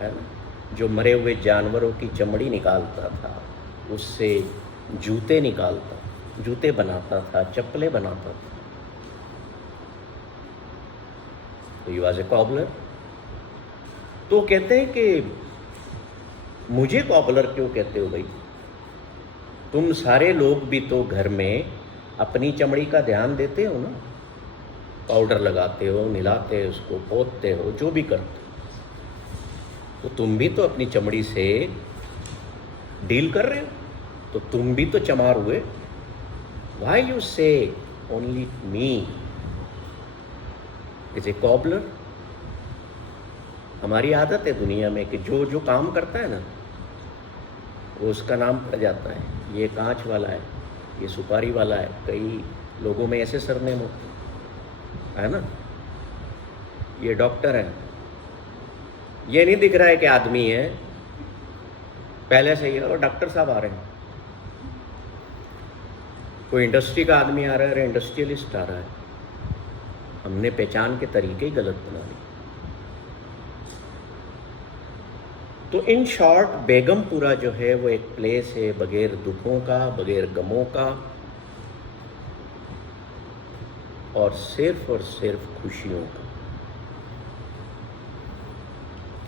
है ना, जो मरे हुए जानवरों की चमड़ी निकालता था, उससे जूते निकालता, जूते बनाता था, चप्पलें बनाता था। तो ही वॉज ए कॉबलर। तो कहते हैं कि मुझे कॉबलर क्यों कहते हो भाई? तुम सारे लोग भी तो घर में अपनी चमड़ी का ध्यान देते हो ना, पाउडर लगाते हो, नहलाते हो, उसको पोतते हो, जो भी करते हो। तो तुम भी तो अपनी चमड़ी से डील कर रहे हो, तो तुम भी तो चमार हुए। व्हाई यू से only me is a cobbler? हमारी आदत है दुनिया में कि जो जो काम करता है ना वो उसका नाम पड़ जाता है। ये कांच वाला है, ये सुपारी वाला है, कई लोगों में ऐसे सरनेम होते, है ना। ये डॉक्टर है, ये नहीं दिख रहा है कि आदमी है, पहले से ही और डॉक्टर साहब आ रहे हैं। कोई इंडस्ट्री का आदमी आ रहा है, अरे इंडस्ट्रियलिस्ट आ रहा है। हमने पहचान के तरीके ही गलत बना लिए। तो इन शॉर्ट बेगमपुरा जो है वो एक प्लेस है बगैर दुखों का, बगैर गमों का, और सिर्फ खुशियों का।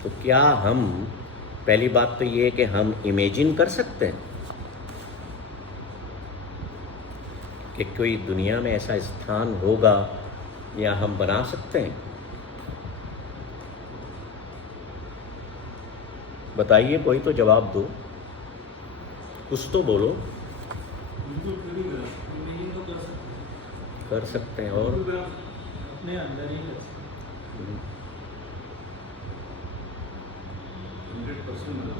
तो क्या हम, पहली बात तो ये कि हम इमेजिन कर सकते हैं कि कोई दुनिया में ऐसा स्थान होगा या हम बना सकते हैं? बताइए, कोई तो जवाब दो, कुछ तो बोलो। कर सकते हैं और अपने अंदर ही कर सकते हैं। 100%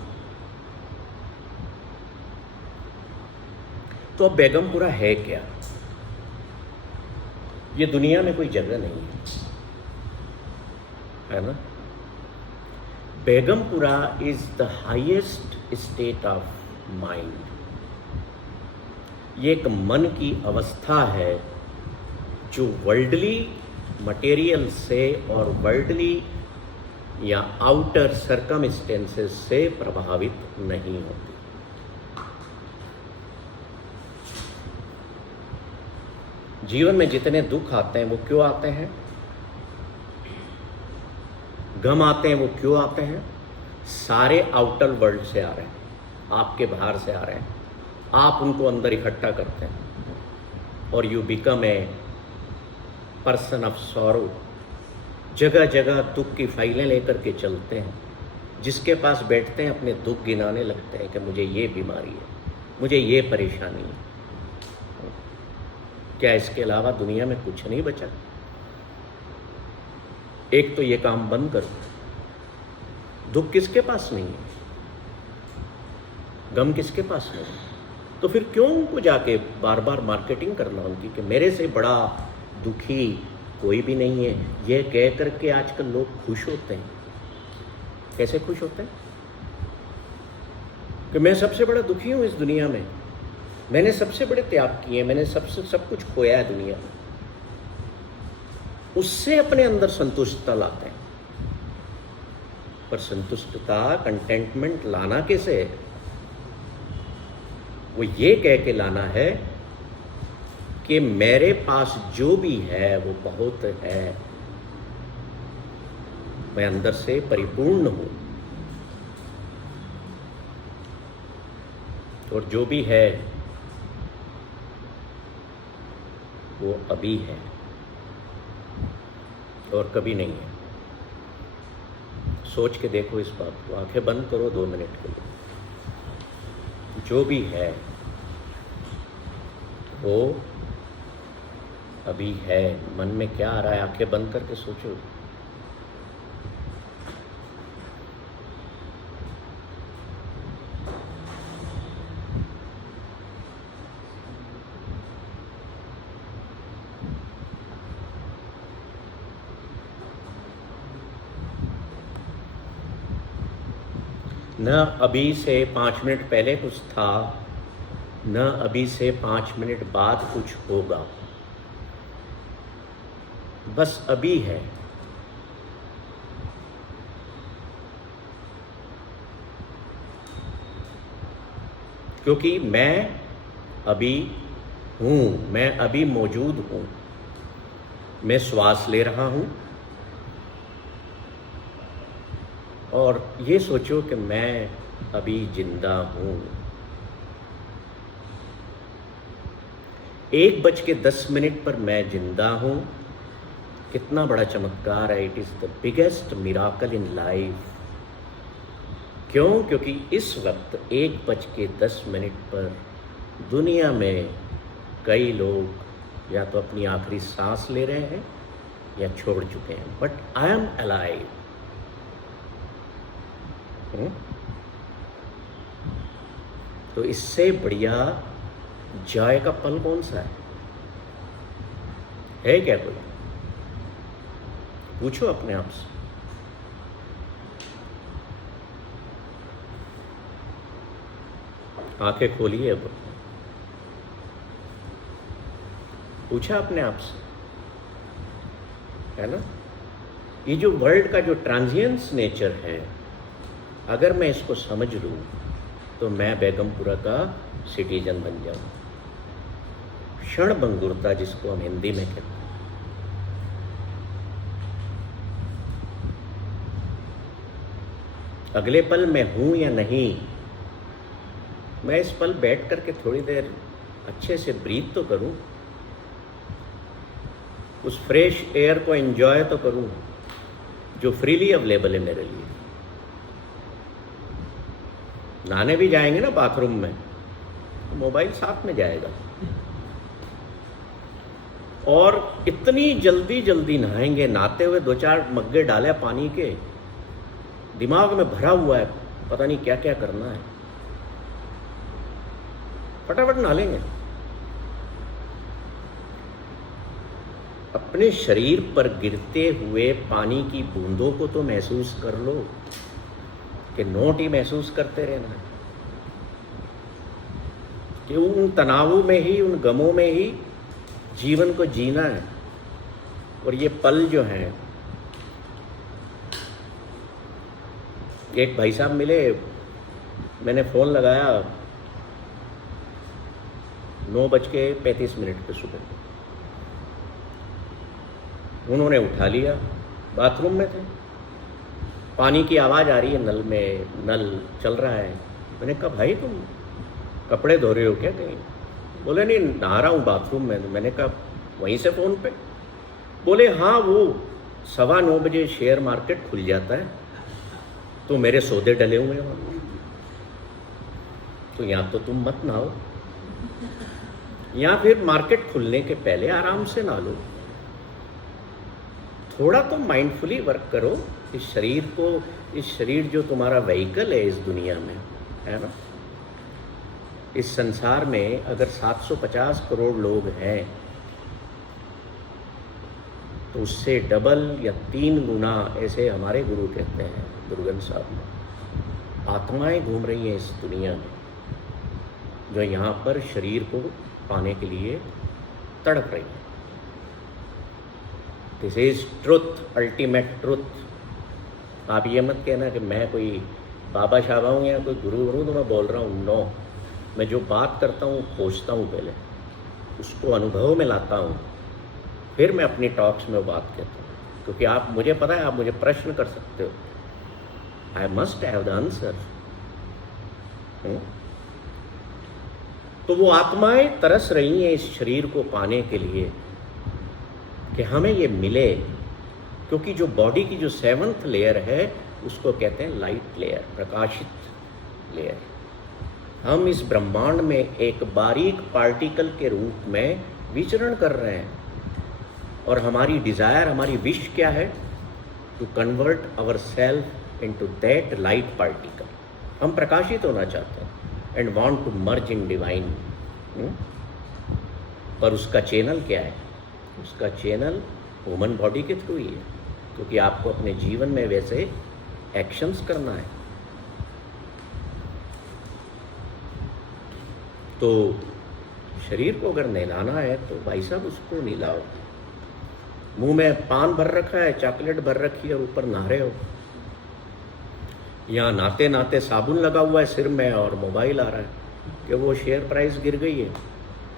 तो अब बेगमपुरा है क्या? ये दुनिया में कोई जगह नहीं है ना। Begumpura is the highest state of mind. ये एक मन की अवस्था है जो वर्ल्डली मटेरियल से और वर्ल्डली या आउटर सर्कमस्टेंसेस से प्रभावित नहीं होती। जीवन में जितने दुख आते हैं वो क्यों आते हैं? गम आते हैं वो क्यों आते हैं? सारे आउटर वर्ल्ड से आ रहे हैं, आपके बाहर से आ रहे हैं। आप उनको अंदर इकट्ठा करते हैं और you become a person of sorrow. जगह जगह दुख की फाइलें लेकर के चलते हैं, जिसके पास बैठते हैं अपने दुख गिनाने लगते हैं कि मुझे ये बीमारी है, मुझे ये परेशानी है। क्या इसके अलावा दुनिया में कुछ नहीं बचा? एक तो ये काम बंद करो। दुख किसके पास नहीं है, गम किसके पास नहीं है? तो फिर क्यों उनको जाके बार बार मार्केटिंग करना उनकी कि मेरे से बड़ा दुखी कोई भी नहीं है? ये कह करके आजकल लोग खुश होते हैं। कैसे खुश होते हैं? कि मैं सबसे बड़ा दुखी हूँ इस दुनिया में, मैंने सबसे बड़े त्याग किए, मैंने सब कुछ खोया है दुनिया में। उससे अपने अंदर संतुष्टता लाते हैं। पर संतुष्टता, कंटेंटमेंट लाना कैसे है? वो ये कह के लाना है कि मेरे पास जो भी है वो बहुत है, मैं अंदर से परिपूर्ण हूं, और जो भी है वो अभी है और कभी नहीं है। सोच के देखो इस बात को, आंखें बंद करो 2 मिनट के लिए। जो भी है वो अभी है। मन में क्या आ रहा है, आंखें बंद करके सोचो। न अभी से 5 मिनट पहले कुछ था, न अभी से 5 मिनट बाद कुछ होगा, बस अभी है। क्योंकि मैं अभी हूँ, मैं अभी मौजूद हूँ, मैं श्वास ले रहा हूँ। और ये सोचो कि मैं अभी जिंदा हूँ। 1:10 पर मैं जिंदा हूँ। कितना बड़ा चमत्कार है। It is the biggest miracle in life. क्यों? क्योंकि इस वक्त 1:10 पर दुनिया में कई लोग या तो अपनी आखिरी सांस ले रहे हैं या छोड़ चुके हैं, बट आई एम अलाइव। तो इससे बढ़िया जॉय का पल कौन सा है क्या कोई? पूछो अपने आप से। आंखें खोलिए अब, पूछा अपने आप से, है ना? ये जो वर्ल्ड का जो ट्रांजिएंस नेचर है, अगर मैं इसको समझ लूँ तो मैं बेगमपुरा का सिटीजन बन जाऊँ। क्षण भंगुरता जिसको हम हिंदी में कहते हैं। अगले पल मैं हूँ या नहीं, मैं इस पल बैठ करके थोड़ी देर अच्छे से ब्रीथ तो करूँ, उस फ्रेश एयर को एंजॉय तो करूँ जो फ्रीली अवेलेबल है मेरे लिए। नहाने भी जाएंगे ना बाथरूम में, तो मोबाइल साथ में जाएगा। और इतनी जल्दी जल्दी नहाएंगे, नहाते हुए 2-4 मग्गे डाले पानी के, दिमाग में भरा हुआ है पता नहीं क्या क्या करना है, फटाफट नहा लेंगे। अपने शरीर पर गिरते हुए पानी की बूंदों को तो महसूस कर लो, कि नोट ही महसूस करते रहना है कि उन तनावों में ही, उन गमों में ही जीवन को जीना है। और ये पल जो हैं, एक भाई साहब मिले, मैंने फ़ोन लगाया 9:35 पे सुबह। उन्होंने उठा लिया, बाथरूम में थे, पानी की आवाज़ आ रही है, नल में नल चल रहा है। मैंने कहा भाई तुम कपड़े धो रहे हो क्या कहीं? बोले नहीं, नहा रहा हूँ बाथरूम में। मैंने कहा वहीं से फ़ोन पे? बोले हाँ, वो 9:15 बजे शेयर मार्केट खुल जाता है, तो मेरे सौदे डले हुए हैं, तो यहाँ तो तुम मत नहाओ। या फिर मार्केट खुलने के पहले आराम से नहा लो। थोड़ा तो माइंडफुली वर्क करो। इस शरीर जो तुम्हारा व्हीकल है इस दुनिया में, है ना, इस संसार में अगर 750 करोड़ लोग हैं तो उससे डबल या 3 गुना, ऐसे हमारे गुरु कहते हैं दुर्गन साहब, आत्माएं घूम रही हैं इस दुनिया में, जो यहाँ पर शरीर को पाने के लिए तड़प रही है। This is truth, ultimate truth. आप ये मत कहना कि मैं कोई बाबा शाबा हूँ या कोई गुरु हूँ तो मैं बोल रहा हूँ। नो, मैं जो बात करता हूँ खोजता हूँ, पहले उसको अनुभव में लाता हूँ, फिर मैं अपनी टॉक्स में वो बात कहता हूँ। क्योंकि आप, मुझे पता है आप मुझे प्रश्न कर सकते हो, I must have the answer. तो वो आत्माएं तरस रही हैं इस शरीर को पाने के लिए कि हमें ये मिले, क्योंकि जो बॉडी की जो 7th लेयर है उसको कहते हैं लाइट लेयर, प्रकाशित लेयर। हम इस ब्रह्मांड में एक बारीक पार्टिकल के रूप में विचरण कर रहे हैं, और हमारी डिज़ायर, हमारी विश क्या है? To convert our self into that light particle. हम प्रकाशित होना चाहते हैं and want to merge in divine. पर उसका चैनल क्या है? उसका चैनल ह्यूमन बॉडी के थ्रू ही है, क्योंकि आपको अपने जीवन में वैसे एक्शंस करना है। तो शरीर को अगर नहलाना है तो भाई साहब उसको नहलाओ। मुंह में पान भर रखा है, चॉकलेट भर रखी है, ऊपर नहा रहे हो, यहाँ नहाते नहाते साबुन लगा हुआ है सिर में और मोबाइल आ रहा है कि वो शेयर प्राइस गिर गई है,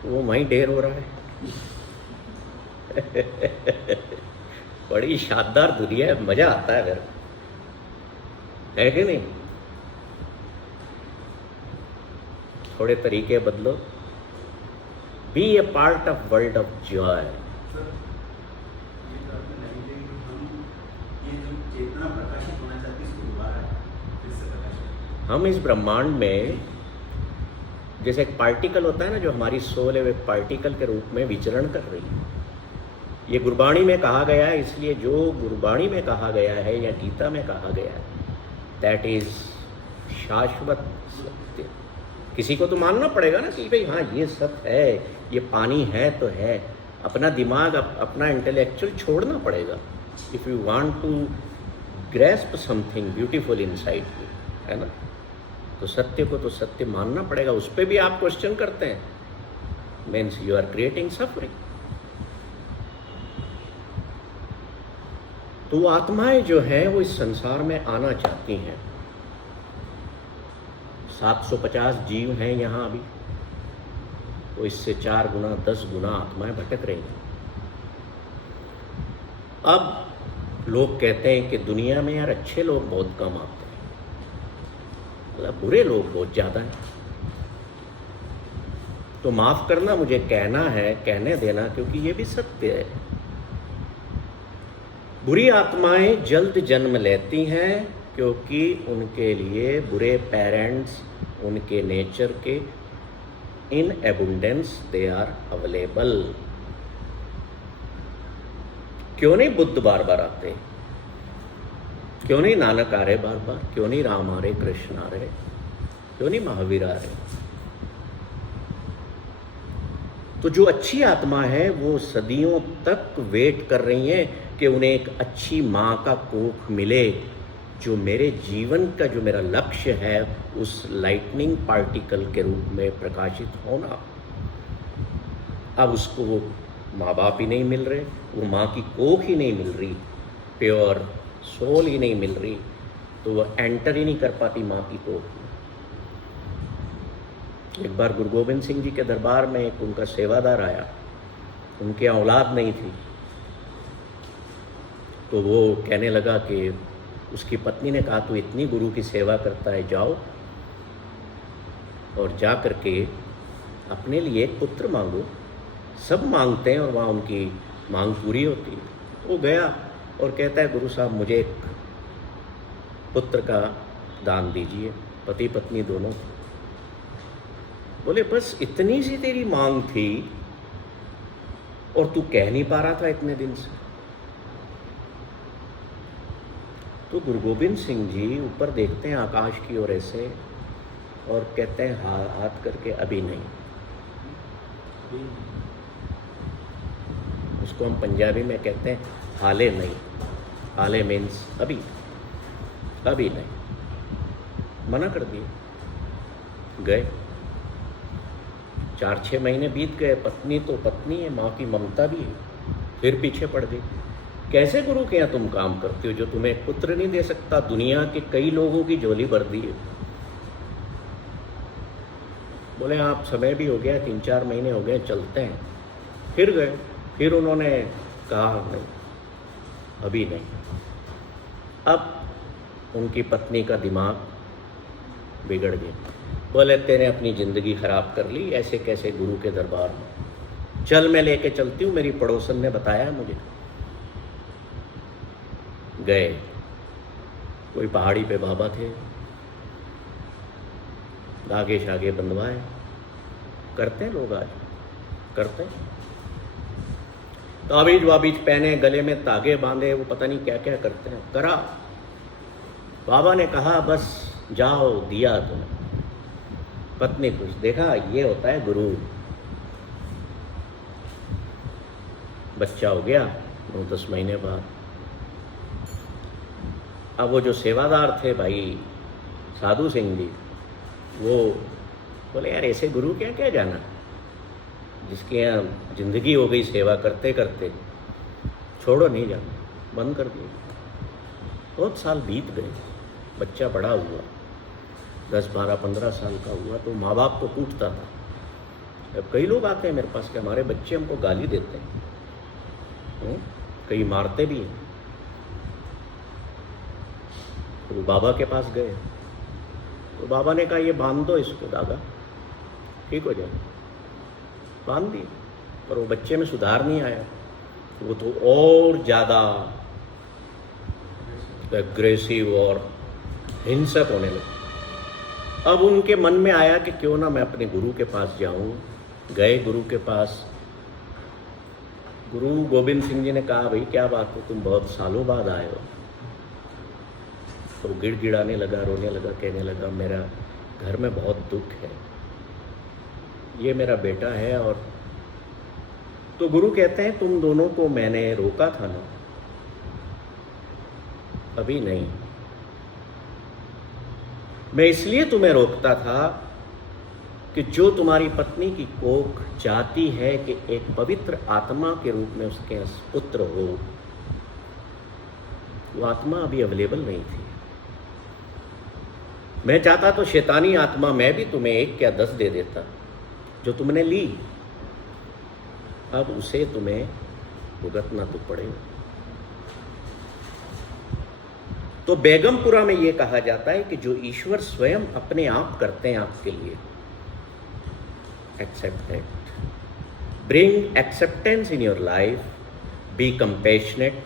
वो वहीं ढेर हो रहा है। बड़ी शानदार दुनिया है, मजा आता है अगर, है कि नहीं? थोड़े तरीके बदलो, be a part of world of joy. हम इस ब्रह्मांड में जैसे एक पार्टिकल होता है ना, जो हमारी सोल है, वो एक पार्टिकल के रूप में विचरण कर रही है। ये गुरबाणी में कहा गया है, इसलिए जो गुरबाणी में कहा गया है या गीता में कहा गया है, दैट इज शाश्वत सत्य। किसी को तो मानना पड़ेगा ना कि भाई हाँ ये सत्य है, ये पानी है तो है। अपना दिमाग, अपना इंटेलेक्चुअल छोड़ना पड़ेगा if you want to grasp something beautiful inside you, है ना। तो सत्य को तो सत्य मानना पड़ेगा। उस पर भी आप क्वेश्चन करते हैं, means you are creating suffering. तो आत्माएं जो हैं वो इस संसार में आना चाहती हैं। 750 जीव हैं यहाँ अभी, तो इससे 4 गुना 10 गुना आत्माएं भटक रही हैं। अब लोग कहते हैं कि दुनिया में यार अच्छे लोग बहुत कम आते हैं, मतलब बुरे लोग बहुत ज़्यादा हैं। तो माफ़ करना, मुझे कहना है, कहने देना, क्योंकि ये भी सत्य है। बुरी आत्माएं जल्द जन्म लेती हैं क्योंकि उनके लिए बुरे पेरेंट्स, उनके नेचर के इन एबुंडेंस दे आर अवेलेबल। क्यों नहीं बुद्ध बार बार आते? क्यों नहीं नानक आ रहे बार बार? क्यों नहीं राम आ रहे, कृष्ण आ रहे? क्यों नहीं महावीर आ रहे? तो जो अच्छी आत्मा है वो सदियों तक वेट कर रही हैं कि उन्हें एक अच्छी माँ का कोख मिले, जो मेरे जीवन का, जो मेरा लक्ष्य है, उस लाइटनिंग पार्टिकल के रूप में प्रकाशित होना। अब उसको वो माँ बाप ही नहीं मिल रहे, वो माँ की कोख ही नहीं मिल रही, प्योर सोल ही नहीं मिल रही, तो वो एंटर ही नहीं कर पाती माँ की कोख में। एक बार गुरु गोबिंद सिंह जी के दरबार में एक उनका सेवादार आया, उनके औलाद नहीं थी, तो वो कहने लगा कि उसकी पत्नी ने कहा तू इतनी गुरु की सेवा करता है, जाओ और जा कर के अपने लिए एक पुत्र मांगो। सब मांगते हैं और वहाँ उनकी मांग पूरी होती है। वो गया और कहता है गुरु साहब मुझे एक पुत्र का दान दीजिए, पति पत्नी दोनों। बोले बस इतनी सी तेरी मांग थी और तू कह नहीं पा रहा था इतने दिन से। तो गुरु गोबिंद सिंह जी ऊपर देखते हैं आकाश की ओर ऐसे और कहते हैं हाथ करके अभी नहीं। उसको हम पंजाबी में कहते हैं हाले नहीं। हाले मीन्स अभी नहीं। मना कर दिए। गए 4-6 महीने बीत गए। पत्नी तो पत्नी है, माँ की ममता भी है, फिर पीछे पड़ गई। कैसे गुरु के यहाँ तुम काम करते हो जो तुम्हें पुत्र नहीं दे सकता? दुनिया के कई लोगों की झोली भर दी है। बोले आप समय भी हो गया, 3-4 महीने हो गए, चलते हैं। फिर गए। फिर उन्होंने कहा नहीं, अभी नहीं। अब उनकी पत्नी का दिमाग बिगड़ गया। बोले तेने अपनी ज़िंदगी ख़राब कर ली, ऐसे कैसे गुरु के दरबार में? चल मैं लेके चलती हूँ, मेरी पड़ोसन ने बताया मुझे। गए। कोई पहाड़ी पे बाबा थे, धागे शागे बंधवाए। करते हैं लोग, आज करते हैं। ताबीज वाबीज पहने, गले में तागे बांधे, वो पता नहीं क्या क्या करते हैं। करा। बाबा ने कहा बस जाओ, दिया तुम्हें। पत्नी खुश। देखा, ये होता है गुरु। बच्चा हो गया 9-10 महीने बाद। अब वो जो सेवादार थे भाई साधु सिंह जी, वो बोले यार ऐसे गुरु क्या क्या जाना, जिसके यहाँ जिंदगी हो गई सेवा करते करते, छोड़ो नहीं जाना। बंद कर दिया। बहुत साल बीत गए। बच्चा बड़ा हुआ, 10, 12, 15 साल का हुआ तो माँ बाप को कूटता था। अब कई लोग आते हैं मेरे पास कि हमारे बच्चे हमको गाली देते हैं, कई मारते भी हैं। तो बाबा के पास गए तो बाबा ने कहा ये बांध दो इसको धागा, ठीक हो जाए। बांध दिए, पर वो बच्चे में सुधार नहीं आया। वो तो और ज़्यादा एग्रेसिव और हिंसक होने लगे। अब उनके मन में आया कि क्यों ना मैं अपने गुरु के पास जाऊं। गए गुरु के पास। गुरु गोबिंद सिंह जी ने कहा भाई क्या बात हो, तुम बहुत सालों बाद आए हो। तो गिड़गिड़ाने लगा, रोने लगा, कहने लगा मेरा घर में बहुत दुख है, ये मेरा बेटा है। और तो गुरु कहते हैं तुम दोनों को मैंने रोका था ना, अभी नहीं। मैं इसलिए तुम्हें रोकता था कि जो तुम्हारी पत्नी की कोख चाहती है कि एक पवित्र आत्मा के रूप में उसके पुत्र हो, वो आत्मा अभी अवेलेबल नहीं थी। मैं चाहता तो शैतानी आत्मा मैं भी तुम्हें 1 या 10 दे देता, जो तुमने ली। अब उसे तुम्हें भुगतना तो पड़ेगा। तो बेगमपुरा में यह कहा जाता है कि जो ईश्वर स्वयं अपने आप करते हैं आपके लिए, accept it, bring acceptance in your life, be compassionate,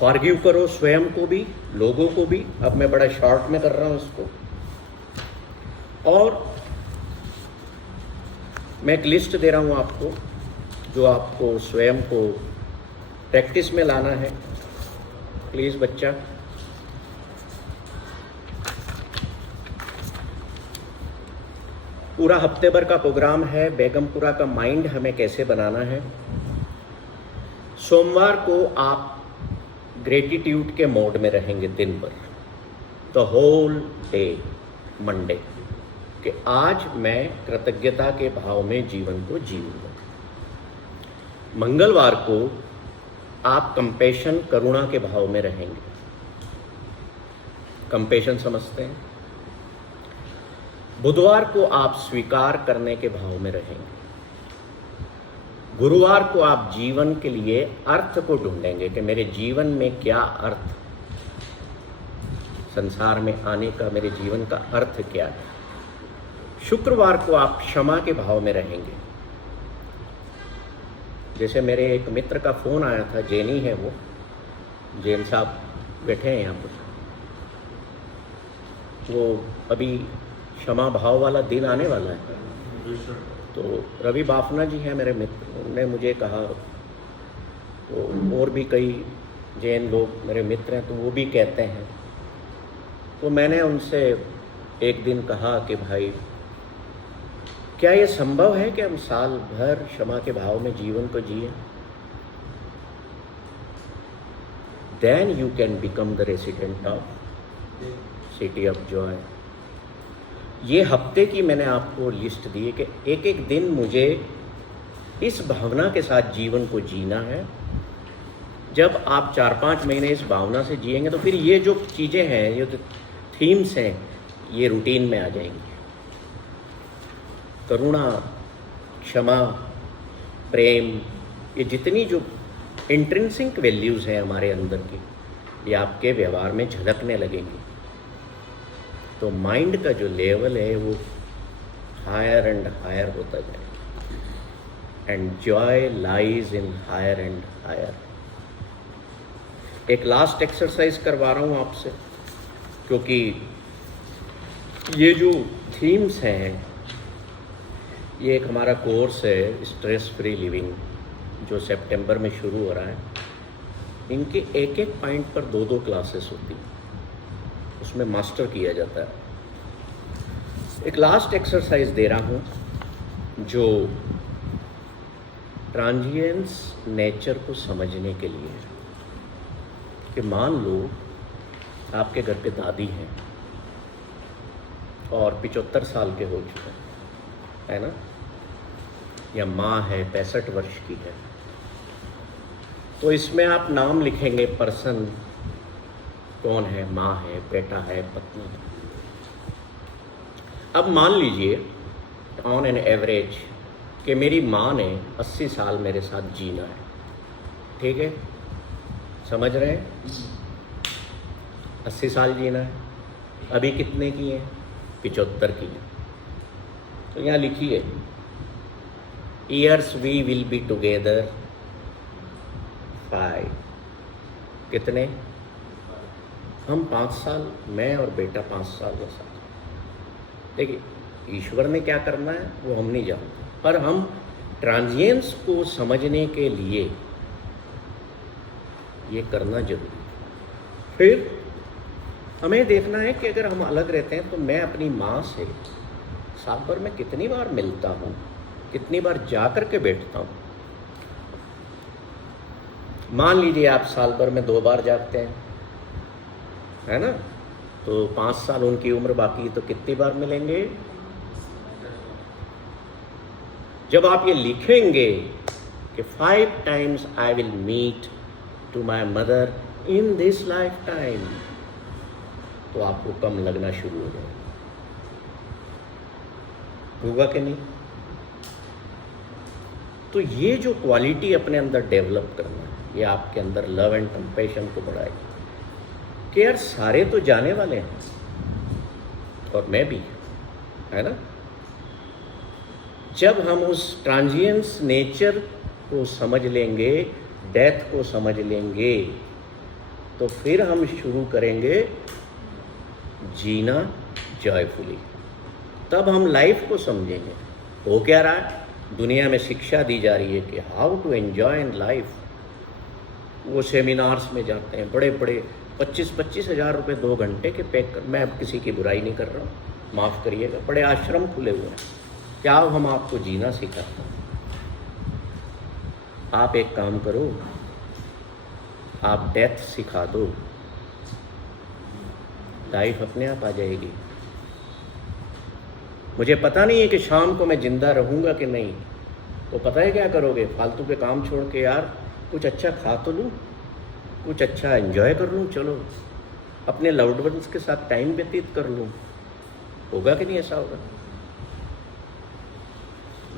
forgive करो स्वयं को भी, लोगों को भी। अब मैं बड़ा शॉर्ट में कर रहा हूं इसको। और मैं एक लिस्ट दे रहा हूं आपको, जो आपको स्वयं को प्रैक्टिस में लाना है। प्लीज बच्चा, पूरा हफ्ते भर का प्रोग्राम है। बेगमपुरा का माइंड हमें कैसे बनाना है। सोमवार को आप ग्रेटिट्यूड के मोड में रहेंगे दिन भर, द होल डे, मंडे, कि आज मैं कृतज्ञता के भाव में जीवन को जीऊंगा। मंगलवार को आप कंपैशन, करुणा के भाव में रहेंगे। कंपैशन समझते हैं। बुधवार को आप स्वीकार करने के भाव में रहेंगे। गुरुवार को आप जीवन के लिए अर्थ को ढूंढेंगे कि मेरे जीवन में क्या अर्थ, संसार में आने का मेरे जीवन का अर्थ क्या है। शुक्रवार को आप क्षमा के भाव में रहेंगे। जैसे मेरे एक मित्र का फ़ोन आया था, जैनी है वो, जैन साहब बैठे हैं यहाँ पर। वो अभी क्षमा भाव वाला दिन आने वाला है। विश्व तो रवि बाफना जी हैं मेरे मित्र, उन्होंने मुझे कहा, तो और भी कई जैन लोग मेरे मित्र हैं तो वो भी कहते हैं। तो मैंने उनसे एक दिन कहा कि भाई क्या ये संभव है कि हम साल भर क्षमा के भाव में जीवन को जिए? Then you can become the resident of city of joy. ये हफ्ते की मैंने आपको लिस्ट दी है कि एक एक दिन मुझे इस भावना के साथ जीवन को जीना है। जब आप 4-5 महीने इस भावना से जिएंगे तो फिर ये जो चीज़ें हैं, ये जो थीम्स हैं, ये रूटीन में आ जाएंगी। करुणा, क्षमा, प्रेम, ये जितनी जो इंट्रिंसिक वैल्यूज़ हैं हमारे अंदर की, ये आपके व्यवहार में झलकने लगेंगी। तो माइंड का जो लेवल है वो हायर एंड हायर होता जाएगा। And joy lies in higher and higher. एक लास्ट एक्सरसाइज करवा रहा हूँ आपसे, क्योंकि ये जो थीम्स हैं, ये एक हमारा कोर्स है स्ट्रेस फ्री लिविंग जो सितंबर में शुरू हो रहा है। इनके एक एक पॉइंट पर 2-2 क्लासेस होती हैं, उसमें मास्टर किया जाता है। एक लास्ट एक्सरसाइज दे रहा हूँ जो ट्रांजिएंस नेचर को समझने के लिए है। कि मान लो आपके घर पे दादी हैं और 75 साल के हो चुके हैं, है ना, या माँ है 65 वर्ष की है। तो इसमें आप नाम लिखेंगे, पर्सन कौन है, माँ है, बेटा है, पत्नी है। अब मान लीजिए ऑन एन एवरेज कि मेरी माँ ने 80 साल मेरे साथ जीना है, ठीक है, समझ रहे हैं, 80 साल जीना है। अभी कितने की है? 75 की है। तो यहाँ लिखिए, years we will be together 5। कितने? हम 5 साल, मैं और बेटा 5 साल के साथ। देखिए, ईश्वर ने क्या करना है वो हम नहीं जानते, पर हम ट्रांजिएंस को समझने के लिए ये करना जरूरी है। फिर हमें देखना है कि अगर हम अलग रहते हैं तो मैं अपनी माँ से साल भर में कितनी बार मिलता हूँ, कितनी बार जा कर के बैठता हूँ। मान लीजिए आप साल भर में 2 बार जाते हैं, है ना, तो 5 साल उनकी उम्र बाकी, तो कितनी बार मिलेंगे? जब आप ये लिखेंगे कि 5 times I will meet to my mother in this life time, तो आपको कम लगना शुरू हो जाएगा। होगा कि नहीं? तो ये जो क्वालिटी अपने अंदर डेवलप करना है, ये आपके अंदर लव एंड कंपैशन को बढ़ाएगी कि यार सारे तो जाने वाले हैं और मैं भी, है ना। जब हम उस ट्रांजिएंस नेचर को समझ लेंगे, डेथ को समझ लेंगे, तो फिर हम शुरू करेंगे जीना जॉयफुली। तब हम लाइफ को समझेंगे। हो क्या रहा है? दुनिया में शिक्षा दी जा रही है कि how to enjoy in life. वो सेमिनार्स में जाते हैं, बड़े बड़े 25-25 हज़ार रुपये 2 घंटे के पैक कर। मैं अब किसी की बुराई नहीं कर रहा हूँ, माफ़ करिएगा, बड़े आश्रम खुले हुए हैं। क्या हम आपको जीना सिखाते हैं? आप एक काम करो, आप डेथ सिखा दो, लाइफ अपने आप आ जाएगी। मुझे पता नहीं है कि शाम को मैं जिंदा रहूँगा कि नहीं, तो पता है क्या करोगे? फालतू के काम छोड़ के यार कुछ अच्छा खा तो लूँ, कुछ अच्छा एंजॉय कर लूँ, चलो अपने लव्ड वंस के साथ टाइम व्यतीत कर लूँ। होगा कि नहीं? ऐसा होगा।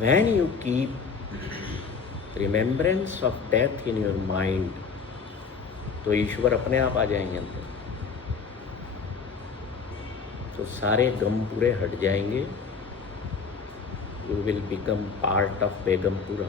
When you keep remembrance of death in your mind, तो ईश्वर अपने आप आ जाएंगे अंदर, तो सारे गम पूरे हट जाएंगे। You will become part of Begumpura.